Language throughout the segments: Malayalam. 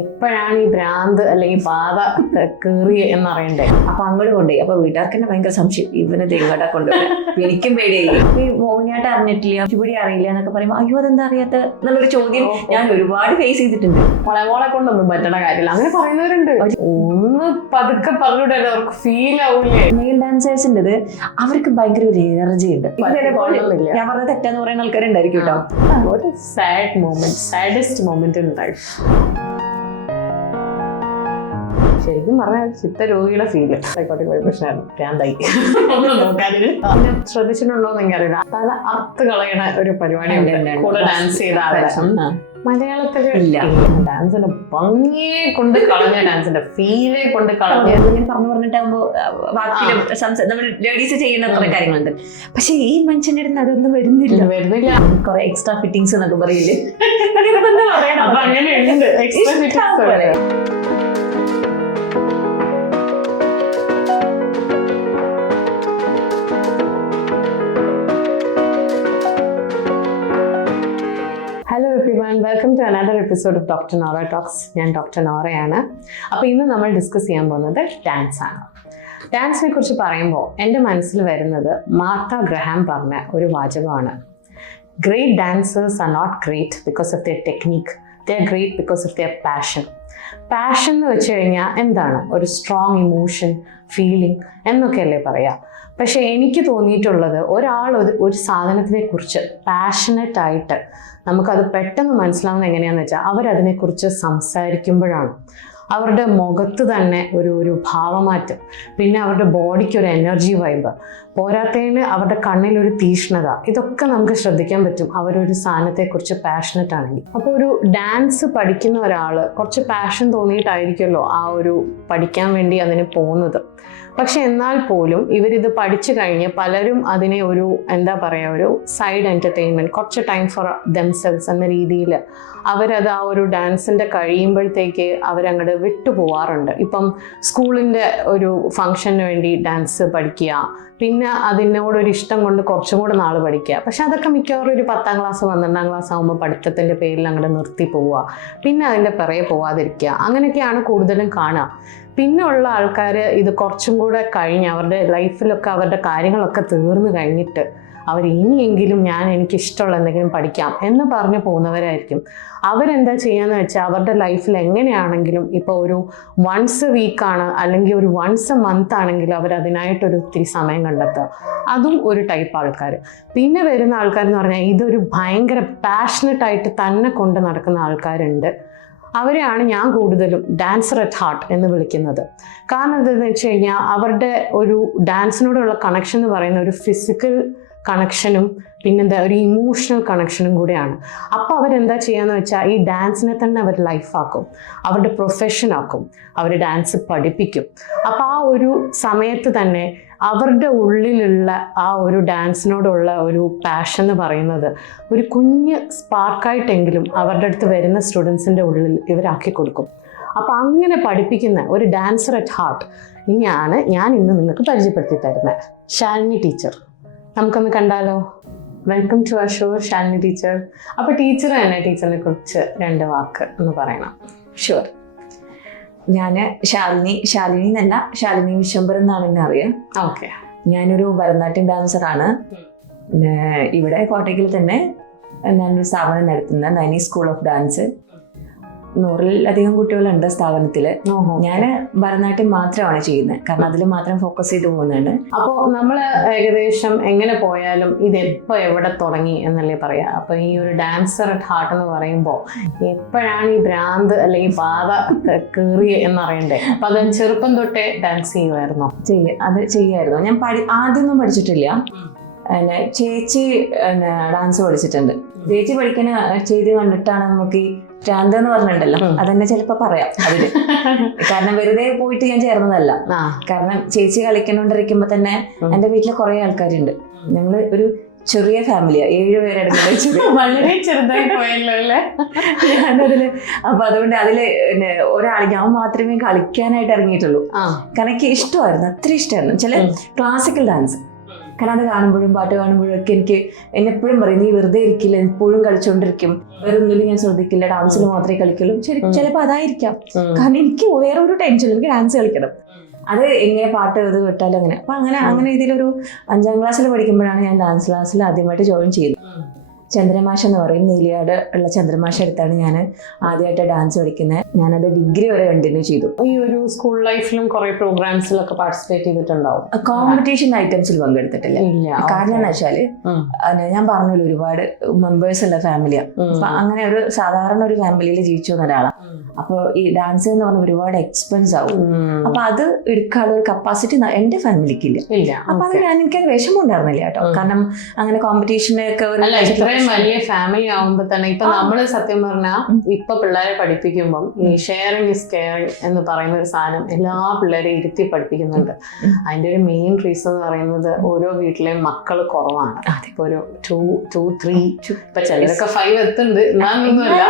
എപ്പോഴാണ് ഈ ഭ്രാന്ത് അല്ലെങ്കിൽ ബാധ കയറിയ എന്നറിയണ്ടേ. അപ്പൊ അങ്ങോട്ട് കൊണ്ടുപോയി. അപ്പൊ വീട്ടുകാർക്ക് തന്നെ ഭയങ്കര സംശയം, ഇവനത് ഇങ്ങോട്ടാ കൊണ്ടുപോയി. എനിക്കും പേടിയായി. ഈ മോഹിനിയാട്ടം അറിഞ്ഞിട്ടില്ല, കുച്ചിപ്പുടി അറിയില്ല എന്നൊക്കെ പറയുമ്പോൾ അയ്യോ അതെന്താ അറിയാത്ത എന്നുള്ളൊരു ചോദ്യം ഞാൻ ഒരുപാട് ഫേസ് ചെയ്തിട്ടുണ്ട്. മോളെ കൊണ്ടൊന്നും പറ്റണ കാര്യമില്ല അങ്ങനെ പറയുന്നവരുണ്ട്. ഒന്ന് പതുക്കെ പറഞ്ഞിട്ട് അവർക്ക് ഫീൽ ആവൂലേ. മെയിൽ ഡാൻസേഴ്സിൻ്റെത് അവർക്ക് ഭയങ്കര ഒരു എനർജി ഉണ്ട്. ഞാൻ പറഞ്ഞത് തെറ്റാന്ന് പറയുന്ന ആൾക്കാരുണ്ടായിരിക്കും കേട്ടോ. ഒരു സാഡസ്റ്റ് മൊമെന്റ് ഉണ്ടായി. ശരിക്കും പറഞ്ഞാൽ ചിത്തരോഗിയുടെ ഫീല് സൈക്കോട്ടിക് വൈബ്രേഷനായിരുന്നു. ഭ്രാന്തായി ഒന്നും നോക്കാതിന്. പിന്നെ ശ്രദ്ധിച്ചിട്ടുണ്ടോ എന്ന് എനിക്കറിയില്ല, തല അറുത്ത് കളയണ ഒരു പരിപാടി കൂടെ ഡാൻസ് ചെയ്ത ആവേശം മലയാളത്തിൽ ഇല്ല. ഡാൻസിന്റെ ഭംഗിയെ കൊണ്ട് കളഞ്ഞ, ഡാൻസിന്റെ ഫീലെ കൊണ്ട് കളഞ്ഞ. ഞാൻ പറഞ്ഞിട്ടാകുമ്പോ നമ്മൾ ലേഡീസ് ചെയ്യുന്ന കുറെ കാര്യങ്ങളുണ്ട്. പക്ഷെ ഈ മനുഷ്യന്റെ അടുത്ത് അതൊന്നും വരുന്നില്ല. കുറെ എക്സ്ട്രാ ഫിറ്റിങ്സ് എന്നൊക്കെ പറയില്ലേ. അങ്ങനെയുണ്ട് extra fittings. Hello everyone, welcome to another episode of doctor Nora talks. ഞാൻ ഡോക്ടർ നോറയാണ്. അപ്പോൾ ഇന്ന് നമ്മൾ ഡിസ്കസ് ചെയ്യാൻ പോകുന്നത് ഡാൻസ് ആണ്. ഡാൻസിനെ കുറിച്ച് പറയുമ്പോൾ എൻ്റെ മനസ്സിൽ വരുന്നത് മാർത്ത ഗ്രഹാം പറഞ്ഞ ഒരു വാചകമാണ്. Great dancers are not great because of their technique, they are great because of their passion. Passion എന്ന് വെച്ച് കഴിഞ്ഞാൽ എന്താണ്? ഒരു സ്ട്രോങ് ഇമോഷൻ, ഫീലിംഗ് എന്നൊക്കെയല്ലേ പറയാം. പക്ഷെ എനിക്ക് തോന്നിയിട്ടുള്ളത് ഒരാൾ ഒരു സാധനത്തിനെ കുറിച്ച് പാഷനറ്റ് ആയിട്ട് നമുക്കത് പെട്ടെന്ന് മനസ്സിലാവുന്നത് എങ്ങനെയാണെന്ന് വെച്ചാൽ അവരതിനെക്കുറിച്ച് സംസാരിക്കുമ്പോഴാണ്. അവരുടെ മുഖത്ത് തന്നെ ഒരു ഭാവമാറ്റം, പിന്നെ അവരുടെ ബോഡിക്ക് ഒരു എനർജി വൈബ്, പോരാത്തതിന് അവരുടെ കണ്ണിലൊരു തീഷ്ണത, ഇതൊക്കെ നമുക്ക് ശ്രദ്ധിക്കാൻ പറ്റും അവരൊരു സാധനത്തെക്കുറിച്ച് പാഷനറ്റ് ആണെങ്കിൽ. അപ്പോൾ ഒരു ഡാൻസ് പഠിക്കുന്ന ഒരാൾ കുറച്ച് പാഷൻ തോന്നിയിട്ടായിരിക്കുമല്ലോ ആ ഒരു പഠിക്കാൻ വേണ്ടി അതിന് പോകുന്നത്. പക്ഷെ എന്നാൽ പോലും ഇവരിത് പഠിച്ചു കഴിഞ്ഞ് പലരും അതിനെ ഒരു ഒരു സൈഡ് എൻ്റർടൈൻമെൻറ്റ്, കുറച്ച് ടൈം ഫോർ ദംസെൽസ് എന്ന രീതിയിൽ അവരത് ആ ഒരു ഡാൻസിൻ്റെ കഴിയുമ്പോഴത്തേക്ക് അവരങ്ങോട്ട് വിട്ടുപോവാറുണ്ട്. ഇപ്പം സ്കൂളിൻ്റെ ഒരു ഫങ്ഷന് വേണ്ടി ഡാൻസ് പഠിക്കുക, പിന്നെ അതിനോടൊരു ഇഷ്ടം കൊണ്ട് കുറച്ചും കൂടെ നാൾ പഠിക്കുക. പക്ഷെ അതൊക്കെ മിക്കവാറും ഒരു 10ാം ക്ലാസ് 12ാം ക്ലാസ് ആകുമ്പോൾ പഠിത്തത്തിൻ്റെ പേരിൽ അങ്ങോട്ട് നിർത്തി പോവുക, പിന്നെ അതിൻ്റെ പിറകെ പോവാതിരിക്കുക, അങ്ങനെയൊക്കെയാണ് കൂടുതലും കാണുക. പിന്നെ ഉള്ള ആൾക്കാർ ഇത് കുറച്ചും കൂടെ കഴിഞ്ഞ് അവരുടെ ലൈഫിലൊക്കെ അവരുടെ കാര്യങ്ങളൊക്കെ തീർന്നു കഴിഞ്ഞിട്ട് അവർ ഇനിയെങ്കിലും എനിക്കിഷ്ടമുള്ള എന്തെങ്കിലും പഠിക്കാം എന്ന് പറഞ്ഞു പോകുന്നവരായിരിക്കും. അവരെന്താ ചെയ്യാന്ന് വെച്ചാൽ അവരുടെ ലൈഫിൽ എങ്ങനെയാണെങ്കിലും ഇപ്പോൾ ഒരു വൺസ് എ വീക്കാണ് അല്ലെങ്കിൽ ഒരു വൺസ് എ മന്ത് ആണെങ്കിലും അവരതിനായിട്ടൊരു ഒത്തിരി സമയം കണ്ടെത്തുക. അതും ഒരു ടൈപ്പ് ആൾക്കാർ. പിന്നെ വരുന്ന ആൾക്കാരെന്ന് പറഞ്ഞാൽ ഇതൊരു ഭയങ്കര പാഷനറ്റ് ആയിട്ട് തന്നെ കൊണ്ട് നടക്കുന്ന ആൾക്കാരുണ്ട്. അവരെയാണ് ഞാൻ കൂടുതലും ഡാൻസർ അറ്റ് ഹാർട്ട് എന്ന് വിളിക്കുന്നത്. കാരണം എന്താണെന്ന് വെച്ച് കഴിഞ്ഞാൽ അവരുടെ ഒരു ഡാൻസിനോടുള്ള കണക്ഷൻ എന്ന് പറയുന്ന ഒരു ഫിസിക്കൽ കണക്ഷനും പിന്നെന്താ ഒരു ഇമോഷണൽ കണക്ഷനും കൂടെയാണ്. അപ്പോൾ അവരെന്താ ചെയ്യാന്ന് വെച്ചാൽ ഈ ഡാൻസിനെ തന്നെ അവർ ലൈഫാക്കും, അവരുടെ പ്രൊഫഷനാക്കും, അവർ ഡാൻസ് പഠിപ്പിക്കും. അപ്പോൾ ആ ഒരു സമയത്ത് തന്നെ അവരുടെ ഉള്ളിലുള്ള ആ ഒരു ഡാൻസിനോടുള്ള ഒരു പാഷൻ എന്ന് പറയുന്നത് ഒരു കുഞ്ഞ് സ്പാർക്കായിട്ടെങ്കിലും അവരുടെ അടുത്ത് വരുന്ന സ്റ്റുഡൻസിൻ്റെ ഉള്ളിൽ ഇവരാക്കി കൊടുക്കും. അപ്പോൾ അങ്ങനെ പഠിപ്പിക്കുന്ന ഒരു ഡാൻസർ അറ്റ് ഹാർട്ട് ഞാൻ ഇന്ന് നിങ്ങൾക്ക് പരിചയപ്പെടുത്തി തരുന്നത് ശാലിനി ടീച്ചർ. നമുക്കൊന്ന് കണ്ടാലോ? Welcome to our show Shalini teacher. അപ്പോൾ ടീച്ചർ തന്നെ ടീച്ചറിനെ കുറിച്ച് 2 വാക്ക് ഒന്ന് പറയണം. ഷുവർ. ഞാൻ ശാലിനി എന്നല്ല, ശാലിനി വിശ്വംബർ എന്നാണ് എന്നെ അറിയാം. ഓക്കെ. ഞാനൊരു ഭരതനാട്യം ഡാൻസറാണ്. ഇവിടെ കോട്ടയ്ക്കിൽ തന്നെ ഞാനൊരു സ്ഥാപനം നടത്തുന്ന നൈനി സ്കൂൾ ഓഫ് ഡാൻസ്. 100-ലധികം കുട്ടികളുണ്ട് സ്ഥാപനത്തിൽ. ഞാൻ ഭരതനാട്യം മാത്രമാണ് ചെയ്യുന്നത്, കാരണം അതിൽ മാത്രം ഫോക്കസ് ചെയ്ത് പോകുന്നുണ്ട്. അപ്പോൾ നമ്മൾ ഏകദേശം എങ്ങനെ പോയാലും ഇതെപ്പോൾ എവിടെ തുടങ്ങി എന്നല്ലേ പറയാം. അപ്പോൾ ഈ ഒരു ഡാൻസർ അറ്റ് ഹാർട്ട് എന്ന് പറയുമ്പോൾ എപ്പോഴാണ് ഈ ഭ്രാന്ത് അല്ലെങ്കിൽ ബാധ കയറിയ എന്നറിയണ്ടേ. അപ്പം അത് ചെറുപ്പം തൊട്ടേ ഡാൻസ് ചെയ്യുമായിരുന്നോ? അത് ചെയ്യായിരുന്നു. ഞാൻ ആദ്യമൊന്നും പഠിച്ചിട്ടില്ല. ചേച്ചി ഡാൻസ് പഠിച്ചിട്ടുണ്ട്. ചേച്ചി ചെയ്ത് കണ്ടിട്ടാണ് നമുക്ക് ഈ ഭ്രാന്ത് എന്ന് പറഞ്ഞിട്ടുണ്ടല്ലോ അതെന്നെ ചിലപ്പോ പറയാം അതില്. കാരണം വെറുതെ പോയിട്ട് ഞാൻ ചേർന്നതല്ല. കാരണം ചേച്ചി കളിക്കണോണ്ടിരിക്കുമ്പോ തന്നെ എന്റെ വീട്ടില് കുറെ ആൾക്കാരുണ്ട്. ഞങ്ങള് ഒരു ചെറിയ ഫാമിലിയാ, 7 പേരടങ്ങുന്ന വളരെ ചെറുതായി പോയല്ലോ അല്ലേ ഞാനതില്. അപ്പൊ അതുകൊണ്ട് അതില് ഞാൻ മാത്രമേ കളിക്കാനായിട്ട് ഇറങ്ങിയിട്ടുള്ളൂ. കാരണം എനിക്ക് ഇഷ്ടമായിരുന്നു, അത്ര ഇഷ്ടമായിരുന്നു. ചില ക്ലാസിക്കൽ ഡാൻസ് കാരണം അത് കാണുമ്പോഴും പാട്ട് കാണുമ്പോഴും ഒക്കെ എനിക്ക് എന്നെപ്പോഴും പറയും നീ വെറുതെ ഇരിക്കില്ല, എപ്പോഴും കളിച്ചോണ്ടിരിക്കും, വേറെ ഒന്നിലും ഞാൻ ശ്രദ്ധിക്കില്ല, ഡാൻസിൽ മാത്രമേ കളിക്കുള്ളൂ. ചിലപ്പോൾ അതായിരിക്കാം. കാരണം എനിക്ക് വേറെ ഒരു ടെൻഷൻ, എനിക്ക് ഡാൻസ് കളിക്കണം. അത് എങ്ങനെ പാട്ട് ഇത് വിട്ടാലും അങ്ങനെ. അപ്പൊ അങ്ങനെ ഇതിലൊരു 5ാം ക്ലാസ്സിൽ പഠിക്കുമ്പോഴാണ് ഞാൻ ഡാൻസ് ക്ലാസ്സിൽ ആദ്യമായിട്ട് ജോയിൻ ചെയ്തത്. ചന്ദ്രമാഷ എന്ന് പറയും, നീലിയാട് ഉള്ള ചന്ദ്രമാഷ അടുത്താണ് ഞാൻ ആദ്യമായിട്ട് ഡാൻസ് പഠിക്കുന്നത്. ഞാനത് ഡിഗ്രി വരെ കണ്ടിന്യൂ ചെയ്തു. ഈ ഒരു സ്കൂൾ ലൈഫിലും കുറെ പ്രോഗ്രാംസിലൊക്കെ പാർട്ടിസിപ്പേറ്റ് ചെയ്തിട്ടുണ്ടാവും. കോമ്പറ്റീഷൻ ഐറ്റംസിൽ പങ്കെടുത്തിട്ടില്ല. കാരണം എന്ന് വെച്ചാല് ഞാൻ പറഞ്ഞല്ലോ ഒരുപാട് മെമ്പേഴ്സ് ഉള്ള ഫാമിലിയാണ്. അപ്പൊ അങ്ങനെ ഒരു സാധാരണ ഒരു ഫാമിലിയിൽ ജീവിച്ചു വന്ന ഒരാളാണ്. അപ്പൊ ഈ ഡാൻസ് എന്ന് പറഞ്ഞാൽ ഒരുപാട് എക്സ്പെൻസ് ആവും. അപ്പൊ അത് എടുക്കാനുള്ള ഒരു കപ്പാസിറ്റി എന്റെ ഫാമിലിക്ക് ഇല്ല. അപ്പൊ അത് എനിക്കത് വിഷമം ഉണ്ടായിരുന്നില്ല കേട്ടോ. കാരണം അങ്ങനെ കോമ്പറ്റീഷനൊക്കെ വലിയ ഫാമിലി ആവുമ്പോ തന്നെ ഇപ്പൊ നമ്മള് സത്യം പറഞ്ഞാൽ ഇപ്പൊ പിള്ളേരെ പഠിപ്പിക്കുമ്പം ഈ ഷെയറിങ് ഇസ് കെയറിങ് എന്ന് പറയുന്ന ഒരു സാധനം എല്ലാ പിള്ളേരെയും ഇരുത്തി പഠിപ്പിക്കുന്നുണ്ട്. അതിന്റെ ഒരു മെയിൻ റീസൺ എന്ന് പറയുന്നത് ഓരോ വീട്ടിലെയും മക്കള് കുറവാണ്. ഇപ്പൊ ഒരു 2, 3 ഇപ്പൊ ചിലരൊക്കെ 5 എത്തുന്നുണ്ട്, എന്നാലൊന്നുമല്ല,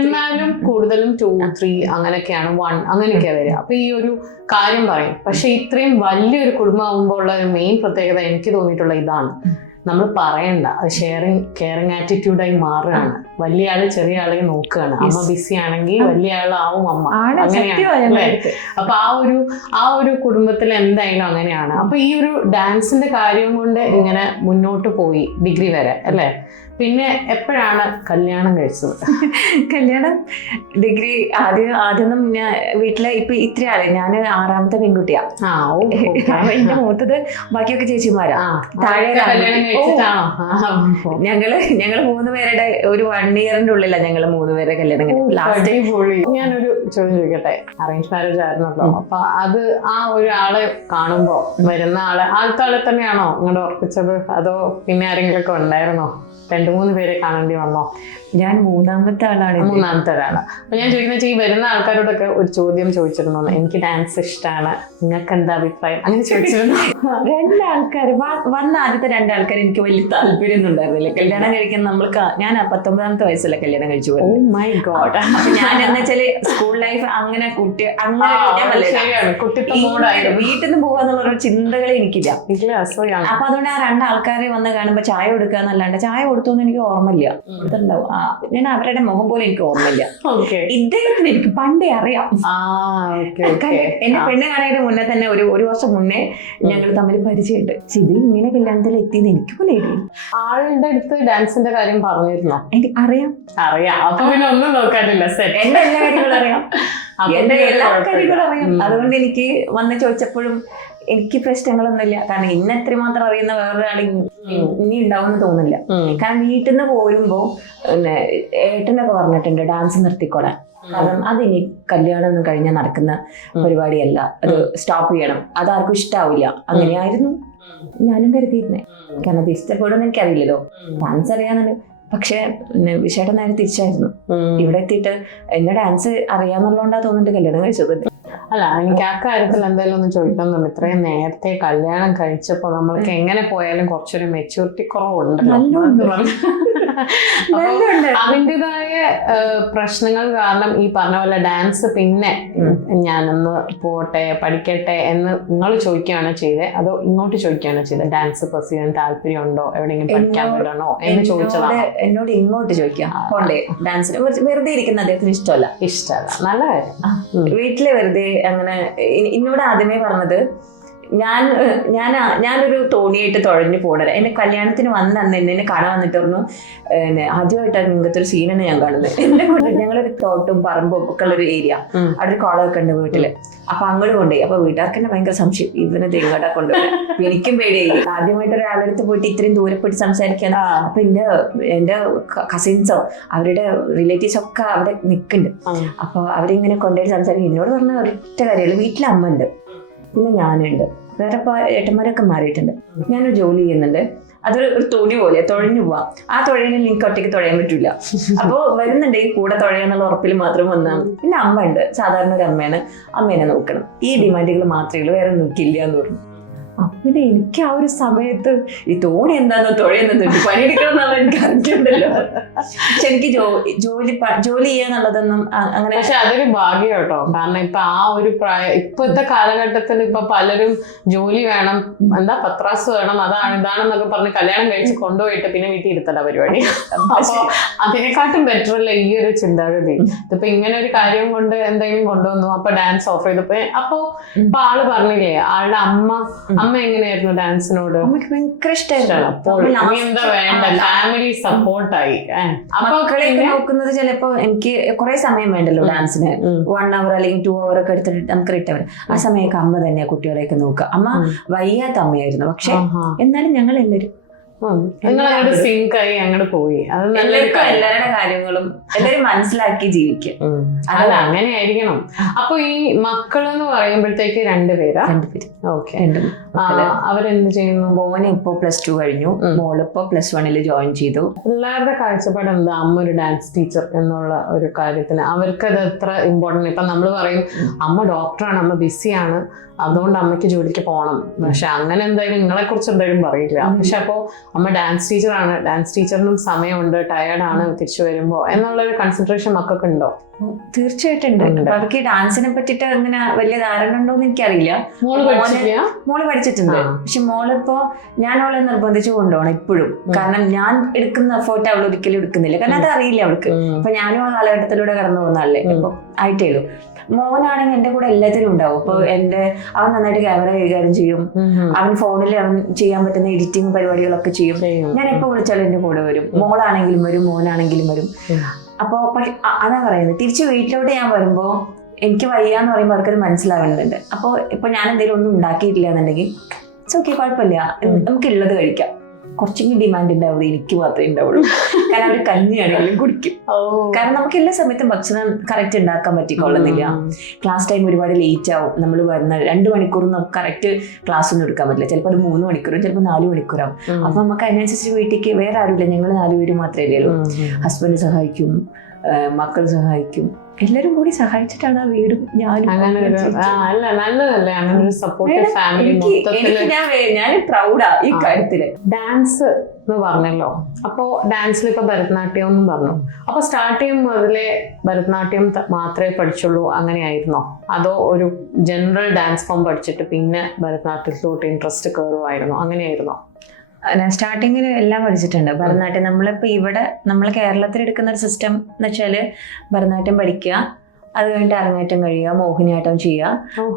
എന്നാലും കൂടുതലും 2, 3 അങ്ങനെയൊക്കെയാണ്, 1 അങ്ങനെയൊക്കെയാ വരിക. അപ്പൊ ഈ ഒരു കാര്യം പറയും. പക്ഷെ ഇത്രയും വലിയൊരു കുടുംബമാകുമ്പോൾ ഉള്ള ഒരു മെയിൻ പ്രത്യേകത എനിക്ക് തോന്നിയിട്ടുള്ള ഇതാണ്, നമ്മൾ പറയണ്ട, ഷെയറിങ് കെയറിങ് ആറ്റിറ്റ്യൂഡായി മാറുകയാണ്. വലിയ ആള് ചെറിയ ആളെ നോക്കുകയാണ്. അമ്മ ബിസി ആണെങ്കിൽ വലിയ ആളാവും അമ്മ, അങ്ങനെയാണ്. അപ്പൊ ആ ഒരു കുടുംബത്തിൽ എന്തായാലും അങ്ങനെയാണ്. അപ്പൊ ഈ ഒരു ഡാൻസിന്റെ കാര്യം കൊണ്ട് ഇങ്ങനെ മുന്നോട്ട് പോയി ഡിഗ്രി വരെ അല്ലേ. പിന്നെ എപ്പോഴാണ് കല്യാണം കഴിച്ചത്? കല്യാണം ഡിഗ്രി ആദ്യമൊന്നും ഞാൻ വീട്ടിലെ ഇപ്പൊ ഇത്ര ആള്, ഞാൻ 6ാമത്തെ പെൺകുട്ടിയാ. എന്റെ മൂത്തത് ബാക്കിയൊക്കെ ചേച്ചിമാരാ. താഴെ ഞങ്ങള് 3 പേരുടെ ഒരു 1 ഇയറിന്റെ ഉള്ളിലാണ് ഞങ്ങള് 3 പേരെ കല്യാണം കഴിച്ചത്. ഞാനൊരു ചോദ്യം ചോദിക്കട്ടെ, അറേഞ്ച് മാരേജ് ആയിരുന്നല്ലോ. അപ്പൊ അത് ആ ഒരാളെ കാണുമ്പോ വരുന്ന ആദ്യത്തെ ആളെ തന്നെയാണോ ഇങ്ങോട്ട് ഉറപ്പിച്ചത്, അതോ പിന്നെ ആരെങ്കിലും ഒക്കെ ഉണ്ടായിരുന്നോ? 2-3 പേരെ കാണേണ്ടി വന്നോ? ഞാൻ 3ാമത്തെ ആളാണ്. 3ാമത്തെ ആളാണ്. അപ്പൊ ഞാൻ ചോദിക്കുന്ന ഈ വരുന്ന ആൾക്കാരോടൊക്കെ ഒരു ചോദ്യം ചോദിച്ചിരുന്നു, എനിക്ക് ഡാൻസ് ഇഷ്ടമാണ്, നിങ്ങൾക്ക് എന്താ അഭിപ്രായം, അങ്ങനെ ചോദിച്ചിരുന്നു. 2 ആൾക്കാർ വന്ന ആദ്യത്തെ 2 ആൾക്കാർ എനിക്ക് വലിയ താല്പര്യമൊന്നും ഉണ്ടായിരുന്നില്ല കല്യാണം കഴിക്കാൻ. ഞാൻ 19ാമത്തെ വയസ്സല്ല കല്യാണം കഴിച്ചു പോയത്. Oh my god. അപ്പൊ ഞാൻ എന്ന് വെച്ചാല് സ്കൂൾ ലൈഫ് അങ്ങനെ വീട്ടിൽ നിന്ന് പോകാന്നുള്ള ഒരു ചിന്തകളെ എനിക്കില്ല. അപ്പൊ അതുകൊണ്ട് ആ 2 ആൾക്കാരെ വന്ന് കാണുമ്പോ ചായ കൊടുക്കുക എന്നല്ലാണ്ട് ചായ കൊടുത്തോന്നും എനിക്ക് ഓർമ്മയില്ല. കൊടുത്തിട്ടുണ്ടാവും, ഞാൻ അവരുടെ മുഖം പോലും എനിക്ക് ഓർമ്മയില്ല. ഇദ്ദേഹത്തിന് എനിക്ക് പണ്ടേ അറിയാം. എന്റെ പെണ്ണ് കാണാനായിട്ട് മുന്നേ തന്നെ ഒരു വർഷം മുന്നേ ഞങ്ങൾ തമ്മിൽ പരിചയമുണ്ട്. ഇത് ഇങ്ങനെ കല്യാണത്തിൽ എത്തിയെന്ന് എനിക്ക് പോലും അറിയാം. ആളുടെ അടുത്ത് ഡാൻസിന്റെ കാര്യം പറഞ്ഞിരുന്നോ? എനിക്ക് അറിയാം. അപ്പൊ പിന്നെ ഒന്നും നോക്കാനില്ല, എന്റെ എല്ലാ കാര്യങ്ങളും അറിയാം. എന്റെ എല്ലാ കാര്യങ്ങളും അറിയാം. അതുകൊണ്ട് എനിക്ക് വന്ന് ചോദിച്ചപ്പോഴും എനിക്ക് പ്രശ്നങ്ങളൊന്നുമില്ല. കാരണം ഇന്ന് എത്രമാത്രം അറിയുന്ന വേറൊരാൾ ഇനി ഉണ്ടാവുമെന്ന് തോന്നില്ല. കാരണം വീട്ടിൽ നിന്ന് പോരുമ്പോ പിന്നെ ഏട്ടനൊക്കെ പറഞ്ഞിട്ടുണ്ട് ഡാൻസ് നിർത്തിക്കോളാൻ. കാരണം അതിനി കല്യാണം ഒന്നും കഴിഞ്ഞാൽ നടക്കുന്ന പരിപാടിയല്ല, അത് സ്റ്റോപ്പ് ചെയ്യണം, അതാർക്കും ഇഷ്ടാവില്ല. അങ്ങനെയായിരുന്നു ഞാനും കരുതിയിരുന്നേ. കാരണം അത് ഇഷ്ടപ്പെടുമെന്ന് എനിക്കറിയില്ലല്ലോ, ഡാൻസ് അറിയാന്നുണ്ട്. പക്ഷെ വിശേഷം നേരെ തിരിച്ചായിരുന്നു. ഇവിടെ എത്തിയിട്ട് എന്നെ ഡാൻസ് അറിയാന്നുള്ളതുകൊണ്ടാ തോന്നുന്നുണ്ട് കല്യാണം കഴിച്ചത്. അല്ല, എനിക്ക് ആ കാര്യത്തിൽ എന്തായാലും ഒന്ന് ചോദിക്കുന്നുണ്ട്. ഇത്രയും നേരത്തെ കല്യാണം കഴിച്ചപ്പോ നമ്മൾക്ക് എങ്ങനെ പോയാലും കുറച്ചൊരു മെച്യൂരിറ്റി കുറവുണ്ടല്ലോ. അതിൻ്റെതായ പ്രശ്നങ്ങൾ കാരണം ഈ പറഞ്ഞ പോലെ ഡാൻസ് പിന്നെ ഞാനൊന്ന് പോട്ടെ പഠിക്കട്ടെ എന്ന് നിങ്ങൾ ചോദിക്കുകയാണോ ചെയ്തത്, അതോ ഇങ്ങോട്ട് ചോദിക്കുകയാണോ ചെയ്തത്? ഡാൻസ് പെർസ്യൂ ചെയ്യാൻ താല്പര്യമുണ്ടോ, എവിടെയെങ്കിലും പഠിക്കാൻ വിടണോ എന്ന് ചോദിച്ചതാണ്. എന്നോട് ഇങ്ങോട്ട് ചോദിക്കാം, ഡാൻസിന് വെറുതെ ഇരിക്കുന്ന അദ്ദേഹത്തിന് ഇഷ്ടമല്ല. നല്ല കാര്യം. വീട്ടില് വെറുതെ അങ്ങനെ എന്നോട് ആദ്യമേ പറഞ്ഞത്, ഞാനൊരു തോണിയായിട്ട് തുഴഞ്ഞു പോണത്. എന്റെ കല്യാണത്തിന് വന്ന് എന്നെ കാണാൻ വന്നിട്ട് പറഞ്ഞു, ആദ്യമായിട്ടാണ് ഇങ്ങനത്തെ ഒരു സീനാണ് ഞാൻ കാണുന്നത്. എന്റെ കൊണ്ട് ഞങ്ങളൊരു തോട്ടും പറമ്പും ഒക്കെ ഉള്ളൊരു ഏരിയ, അവിടെ ഒരു കുളമൊക്കെ ഉണ്ട് വീട്ടില്. അപ്പൊ അങ്ങോട്ട് കൊണ്ടുപോയി. അപ്പൊ വീട്ടുകാർക്ക് തന്നെ ഭയങ്കര സംശയം, ഇവനെ ഇങ്ങോട്ടാ കൊണ്ടുപോയി. എനിക്കും പേടിയായി, ആദ്യമായിട്ട് ഒരാളെടുത്ത് പോയിട്ട് ഇത്രയും ദൂരെ പോയിട്ട് സംസാരിക്കാൻ. അപ്പൊ എന്റെ കസിൻസോ അവരുടെ റിലേറ്റീവ്സ് ഒക്കെ അവിടെ നിൽക്കുന്നുണ്ട്. അപ്പൊ അവരിങ്ങനെ കൊണ്ടുപോയി സംസാരിക്കും. എന്നോട് പറഞ്ഞ ഒരൊറ്റ കാര്യമല്ല, വീട്ടിലെ അമ്മ ഉണ്ട്, പിന്നെ ഞാനുണ്ട്, വേറെ ഏട്ടന്മാരൊക്കെ മാറിയിട്ടുണ്ട്, ഞാനൊരു ജോലി ചെയ്യുന്നുണ്ട്. അതൊരു തോണി പോലെ തുഴഞ്ഞു പോവാം. ആ തുഴയിൽ എനിക്ക് ഒറ്റയ്ക്ക് തുഴയാൻ പറ്റില്ല. അപ്പൊ വരുന്നുണ്ടെങ്കിൽ കൂടെ തുഴയാന്നുള്ള ഉറപ്പിൽ മാത്രം വന്നാൽ. പിന്നെ അമ്മ ഉണ്ട്, സാധാരണ ഒരു അമ്മയാണ്, അമ്മേനെ നോക്കണം. ഈ ഡിമാൻഡുകൾ മാത്രമേ ഉള്ളൂ, വേറെ നോക്കില്ല എന്ന് പറഞ്ഞു. പിന്നെ എനിക്ക് ആ ഒരു സമയത്ത് ഈ തോണി എന്താന്നോ തുഴയെന്നോ പണിയെടുക്കണം എനിക്ക് അറിഞ്ഞിട്ടുണ്ടല്ലോ. പക്ഷെ എനിക്ക് ജോലി ചെയ്യാന്നുള്ളതൊന്നും അങ്ങനെ. പക്ഷെ അതൊരു ഭാഗ്യം കേട്ടോ. കാരണം ഇപ്പൊ ആ ഒരു ഇപ്പോഴത്തെ കാലഘട്ടത്തിൽ ഇപ്പൊ പലരും ജോലി വേണം, എന്താ പത്രാസ് വേണം, അതാണ് ഇതാണെന്നൊക്കെ പറഞ്ഞ് കല്യാണം കഴിച്ച് കൊണ്ടുപോയിട്ട് പിന്നെ വീട്ടിൽ ഇരുത്തല പരിപാടി. അപ്പൊ അതിനെക്കാട്ടും ബെറ്റർ അല്ലേ ഈ ഒരു ചിന്താഗതി. ഇതിപ്പോ ഇങ്ങനെ ഒരു കാര്യം കൊണ്ട് എന്തെങ്കിലും കൊണ്ടുവന്നു, അപ്പൊ ഡാൻസ് ഓഫർ ചെയ്തപ്പോ ഇപ്പൊ ആള് പറഞ്ഞില്ലേ ആളുടെ അമ്മ എങ്ങനെയായിരുന്നു ഡാൻസിനോട്? അമ്മക്ക് ഭയങ്കര ഇഷ്ടമായിരുന്നു. അപ്പോൾ എന്താ വേണ്ട, ഫാമിലി സപ്പോർട്ടായി. മക്കളെയൊക്കെ നോക്കുന്നത് ചിലപ്പോ എനിക്ക് കുറെ സമയം വേണ്ടല്ലോ ഡാൻസിന്, 1 hour അല്ലെങ്കിൽ 2 hour ഒക്കെ എടുത്തിട്ട് നമുക്ക് റിട്ടേൺ. ആ സമയമൊക്കെ അമ്മ തന്നെയാ കുട്ടികളെയൊക്കെ നോക്കുക. അമ്മ വയ്യാത്ത അമ്മയായിരുന്നു, പക്ഷെ എന്നാലും ഞങ്ങൾ എല്ലാവരും നിങ്ങൾ അങ്ങോട്ട് സിങ്ക് ആയി അങ്ങോട്ട് പോയി. അത് എല്ലാവർക്കും എല്ലാവരുടെ കാര്യങ്ങളും എല്ലാവരും മനസ്സിലാക്കി ജീവിക്കുക. അത് അങ്ങനെ ആയിരിക്കണം. അപ്പൊ ഈ മക്കളെന്ന് പറയുമ്പോഴത്തേക്ക് 2 പേരാ? 2 പേര്. ഓക്കെ. അവരെന്ത് ചെയ്യുന്നു? മോന് ഇപ്പൊ +2 കഴിഞ്ഞു, മോളിപ്പോ +1 ജോയിൻ ചെയ്തു. പിള്ളേരുടെ കാഴ്ചപ്പാട് എന്താ അമ്മ ഒരു ഡാൻസ് ടീച്ചർ എന്നുള്ള ഒരു കാര്യത്തിന്? അവർക്കത് എത്ര ഇമ്പോർട്ടന്റ്? ഇപ്പൊ നമ്മൾ പറയും അമ്മ ഡോക്ടറാണ്, അമ്മ ബിസിയാണ്, അതുകൊണ്ട് അമ്മയ്ക്ക് ജോലിക്ക് പോകണം. പക്ഷെ അങ്ങനെ എന്തായാലും നിങ്ങളെ കുറിച്ച് എന്തായാലും പറയില്ല. പക്ഷെ അപ്പോ അമ്മ ഡാൻസ് ടീച്ചറാണ്, ഡാൻസ് ടീച്ചറിനും സമയമുണ്ട്, ടയേർഡാണ് തിരിച്ചു വരുമ്പോ എന്നുള്ളൊരു കൺസെൻട്രേഷൻ മക്കൾക്ക് ഉണ്ടോ? തീർച്ചയായിട്ടും ഉണ്ട്. അവർക്ക് ഈ ഡാൻസിനെ പറ്റിട്ട് അങ്ങനെ വലിയ ധാരണ ഉണ്ടോന്ന് എനിക്കറിയില്ല. മോള് പഠിച്ചിട്ടുണ്ട്, പക്ഷെ മോളിപ്പോ ഞാൻ അവളെ നിർബന്ധിച്ചു കൊണ്ടുപോകണം ഇപ്പോഴും. കാരണം ഞാൻ എടുക്കുന്ന എഫേർട്ട് അവൾ ഒരിക്കലും എടുക്കുന്നില്ല, കാരണം അത് അറിയില്ല അവൾക്ക്. ഇപ്പൊ ഞാനും ആ കാലഘട്ടത്തിലൂടെ കടന്നു പോകുന്നതല്ലേ, ഇപ്പൊ ആയിട്ടേയുള്ളൂ. മോനാണെങ്കിൽ എന്റെ കൂടെ എല്ലാത്തിനും ഉണ്ടാവും. ഇപ്പൊ അവൻ നന്നായിട്ട് ക്യാമറ കൈകാര്യം ചെയ്യും, അവൻ ഫോണിൽ അവൻ ചെയ്യാൻ പറ്റുന്ന എഡിറ്റിംഗ് പരിപാടികളൊക്കെ ചെയ്യും. ഞാൻ എപ്പോ വിളിച്ചാലും എന്റെ കൂടെ വരും. മോളാണെങ്കിലും വരും, മോനാണെങ്കിലും വരും. അപ്പൊ അതാ പറയുന്നത്, തിരിച്ച് വീട്ടിലോട്ട് ഞാൻ വരുമ്പോ എനിക്ക് വയ്യാന്ന് പറയുമ്പോൾ അവർക്കത് മനസ്സിലാവുന്നുണ്ട്. അപ്പൊ ഇപ്പൊ ഞാൻ എന്തെങ്കിലും ഒന്നും ഉണ്ടാക്കിയിട്ടില്ല എന്നുണ്ടെങ്കിൽ ഇറ്റ്സ് ഓക്കെ, കുഴപ്പമില്ല, നമുക്ക് ഉള്ളത് കഴിക്കാം. കുറച്ചെങ്കിലും ഡിമാൻഡ് ഉണ്ടാവുന്നത് എനിക്ക് മാത്രമേ ഉണ്ടാവുള്ളൂ. കാരണം അവര് കഞ്ഞിയാണെങ്കിലും കുടിക്കും. കാരണം നമുക്ക് എല്ലാ സമയത്തും ഭക്ഷണം കറക്റ്റ് ഉണ്ടാക്കാൻ പറ്റിക്കൊള്ളുന്നില്ല. ക്ലാസ് ടൈം ഒരുപാട് ലേറ്റ് ആവും. നമ്മൾ വരുന്ന 2 മണിക്കൂറും നമുക്ക് കറക്റ്റ് ക്ലാസ് ഒന്നും എടുക്കാൻ പറ്റില്ല. ചിലപ്പോൾ അത് 3 മണിക്കൂറും ചിലപ്പോൾ 4 മണിക്കൂറാവും. അപ്പൊ നമുക്ക് അതിനനുസരിച്ച് വീട്ടിലേക്ക് വേറെ ആരുമില്ല, ഞങ്ങൾ 4 പേര് മാത്രമേ ഉള്ളൂ. ഹസ്ബൻഡ് സഹായിക്കും, മക്കൾ സഹായിക്കും, എല്ലാരും കൂടി സഹായിച്ചിട്ടാണ് ആ വീടും ഞാനും. നല്ലതല്ലേ അങ്ങനെ ഒരു സപ്പോർട്ടീവ് ഫാമിലി? ഞാൻ പ്രൗഡാ ഈ കാര്യത്തില്. ഡാൻസ് എന്ന് പറഞ്ഞല്ലോ, അപ്പോ ഡാൻസിൽ ഇപ്പൊ ഭരതനാട്യം എന്നും പറഞ്ഞു. അപ്പൊ സ്റ്റാർട്ട് ചെയ്യും മുതലേ ഭരതനാട്യം മാത്രമേ പഠിച്ചുള്ളൂ അങ്ങനെയായിരുന്നോ? അതോ ഒരു ജനറൽ ഡാൻസ് ഫോം പഠിച്ചിട്ട് പിന്നെ ഭരതനാട്യത്തിലോട്ട് ഇൻട്രസ്റ്റ് കയറുമായിരുന്നോ? അങ്ങനെയായിരുന്നോ? സ്റ്റാർട്ടിങ്ങിൽ എല്ലാം പഠിച്ചിട്ടുണ്ട്. ഭരതനാട്യം നമ്മളിപ്പോൾ ഇവിടെ നമ്മൾ കേരളത്തിൽ എടുക്കുന്ന ഒരു സിസ്റ്റം എന്ന് വെച്ചാല് ഭരതനാട്യം പഠിക്കുക, അത് കഴിഞ്ഞിട്ട് അരങ്ങേറ്റം കഴിയുക, മോഹിനിയാട്ടം ചെയ്യുക,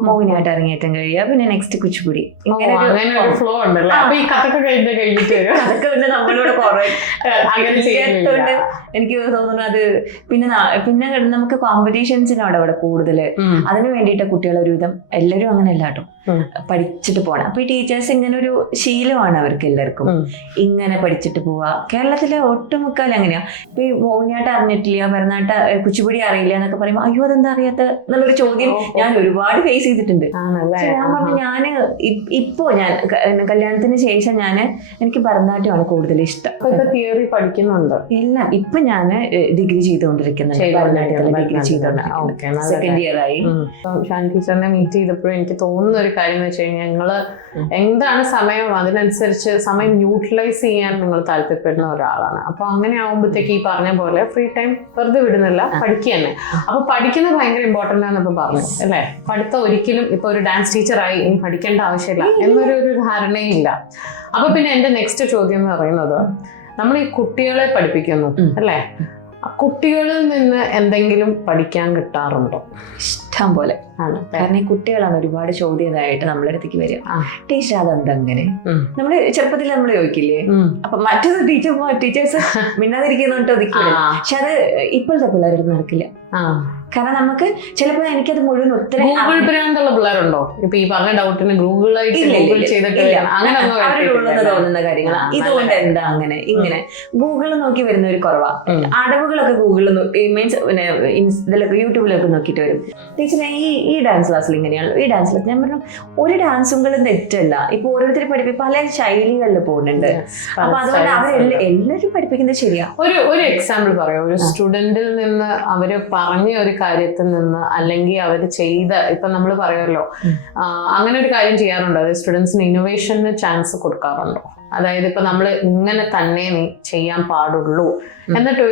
മോഹിനിയാട്ടം അരങ്ങേറ്റം കഴിയുക, പിന്നെ നെക്സ്റ്റ് കുച്ചിപ്പുടി. ഫ്ലോ ഉണ്ടല്ലോ. അതൊക്കെ പിന്നെ നമ്മളോട് കുറെ എനിക്ക് തോന്നുന്നു. അത് പിന്നെ നമുക്ക് കോമ്പറ്റീഷൻസിനോട് അവിടെ കൂടുതല്. അതിന് വേണ്ടിയിട്ട് കുട്ടികൾ ഒരുവിധം എല്ലാവരും അങ്ങനെ അല്ലാട്ടോ പഠിച്ചിട്ട് പോകണം. അപ്പൊ ഈ ടീച്ചേഴ്സ് ഇങ്ങനെ ഒരു ശീലമാണ് അവർക്ക് എല്ലാവർക്കും, ഇങ്ങനെ പഠിച്ചിട്ട് പോവാ. കേരളത്തിലെ ഒട്ടുമുക്കാലും അങ്ങനെയാ. ഇപ്പൊ ഈ മോഹിനിയാട്ടം അറിഞ്ഞിട്ടില്ല, ഭരതനാട്യം കുച്ചിപ്പുടി അറിയില്ല എന്നൊക്കെ പറയുമ്പോൾ അയ്യോ അതെന്താ അറിയാത്ത എന്നുള്ളൊരു ചോദ്യം ഞാൻ ഒരുപാട് ഫേസ് ചെയ്തിട്ടുണ്ട്. ഞാൻ പറഞ്ഞു ഇപ്പോ ഞാൻ കല്യാണത്തിന് ശേഷം എനിക്ക് ഭരതനാട്യമാണ് കൂടുതൽ ഇഷ്ടം. തിയറി പഠിക്കുന്നുണ്ട് എല്ലാം. ഇപ്പൊ ഞാൻ ഡിഗ്രി ചെയ്തുകൊണ്ടിരിക്കുന്നുണ്ട്, ഭരതനാട്യത്തിൽ ഡിഗ്രി ചെയ്തോണ്ടിരിക്കുന്നു, സെക്കൻഡ് ഇയർ ആയി. ഷാൻ ടീച്ചറിനെ മീറ്റ് ചെയ്തപ്പോഴും എനിക്ക് തോന്നുന്ന ഒരു കാര്യം എന്ന് വെച്ച് കഴിഞ്ഞാൽ ഞങ്ങള് എന്താണ് സമയം, അതിനനുസരിച്ച് സമയം യൂട്ടിലൈസ് ചെയ്യാൻ നിങ്ങൾ താല്പര്യപ്പെടുന്ന ഒരാളാണ്. അപ്പൊ അങ്ങനെ ആകുമ്പോഴത്തേക്ക് ഈ പറഞ്ഞ പോലെ ഫ്രീ ടൈം വെറുതെ വിടുന്നില്ല, പഠിക്കുക തന്നെ. അപ്പൊ പഠിക്കുന്നത് ഭയങ്കര ഇമ്പോർട്ടന്റ് ആണെന്ന് ഇപ്പൊ പറഞ്ഞു അല്ലേ? പഠിത്തം ഒരിക്കലും ഇപ്പൊ ഒരു ഡാൻസ് ടീച്ചറായി ഇനി പഠിക്കേണ്ട ആവശ്യമില്ല എന്നൊരു ധാരണയില്ല. അപ്പൊ പിന്നെ എന്റെ നെക്സ്റ്റ് ചോദ്യം എന്ന് പറയുന്നത്, നമ്മൾ ഈ കുട്ടികളെ പഠിപ്പിക്കുന്നു അല്ലേ, കുട്ടികളിൽ നിന്ന് എന്തെങ്കിലും പഠിക്കാൻ കിട്ടാറുണ്ടോ? ഇഷ്ടം പോലെ ആണ്. കാരണം ഈ കുട്ടികളാണ് ഒരുപാട് ചോദ്യമായിട്ട് നമ്മളെ അടുത്തേക്ക് വരിക. ടീച്ചർ അതെന്തങ്ങനെ, നമ്മള് ചെറുപ്പത്തിൽ നമ്മൾ ചോദിക്കില്ലേ? അപ്പൊ മറ്റൊരു ടീച്ചേഴ്സ് മിണ്ടാതിരിക്കുന്നുണ്ട് ഒതുക്കില്ല. പക്ഷെ അത് ഇപ്പോഴത്തെ പിള്ളേരുടെ നടക്കില്ല. കാരണം നമുക്ക് ചിലപ്പോൾ എനിക്കത് മുഴുവൻ ഉത്തരം പിള്ളേരുണ്ടോ? ഇപ്പൊ ഈ പറഞ്ഞ ഡൗട്ടിന് തോന്നുന്ന കാര്യങ്ങൾ ഇതുകൊണ്ട് എന്താ അങ്ങനെ ഇങ്ങനെ ഗൂഗിളിൽ നോക്കി വരുന്ന ഒരു കുറവാ. അടവുകളൊക്കെ ഗൂഗിളിൽ മീൻസ് പിന്നെ ഇതിലൊക്കെ യൂട്യൂബിലൊക്കെ നോക്കിയിട്ട് വരും. ടീച്ചറെ ഈ ഡാൻസ് ക്ലാസ്സിൽ ഇങ്ങനെയാണല്ലോ, ഈ ഡാൻസ് ക്ലാസ്. ഞാൻ പറഞ്ഞു ഒരു ഡാൻസുകളും തെറ്റല്ല. ഇപ്പൊ ഓരോരുത്തർ പല ശൈലികളിൽ പോകുന്നുണ്ട്. അപ്പൊ അതുകൊണ്ട് എല്ലാവരും പഠിപ്പിക്കുന്നത് ശരിയാ. ഒരു എക്സാമ്പിൾ പറയാം. ഒരു സ്റ്റുഡന്റിൽ നിന്ന് അവര് പറഞ്ഞ ഒരു കാര്യത്തിൽ നിന്ന് അല്ലെങ്കിൽ അവർ ചെയ്ത ഇപ്പൊ നമ്മൾ പറയുമല്ലോ അങ്ങനെ ഒരു കാര്യം ചെയ്യാറുണ്ടോ? അതായത് സ്റ്റുഡൻസിന് ഇന്നോവേഷന് ചാൻസ് കൊടുക്കാറുണ്ടോ? അതായത് ഇപ്പൊ നമ്മൾ ഇങ്ങനെ തന്നെ നീ ചെയ്യാൻ പാടുള്ളൂ എന്നിട്ട്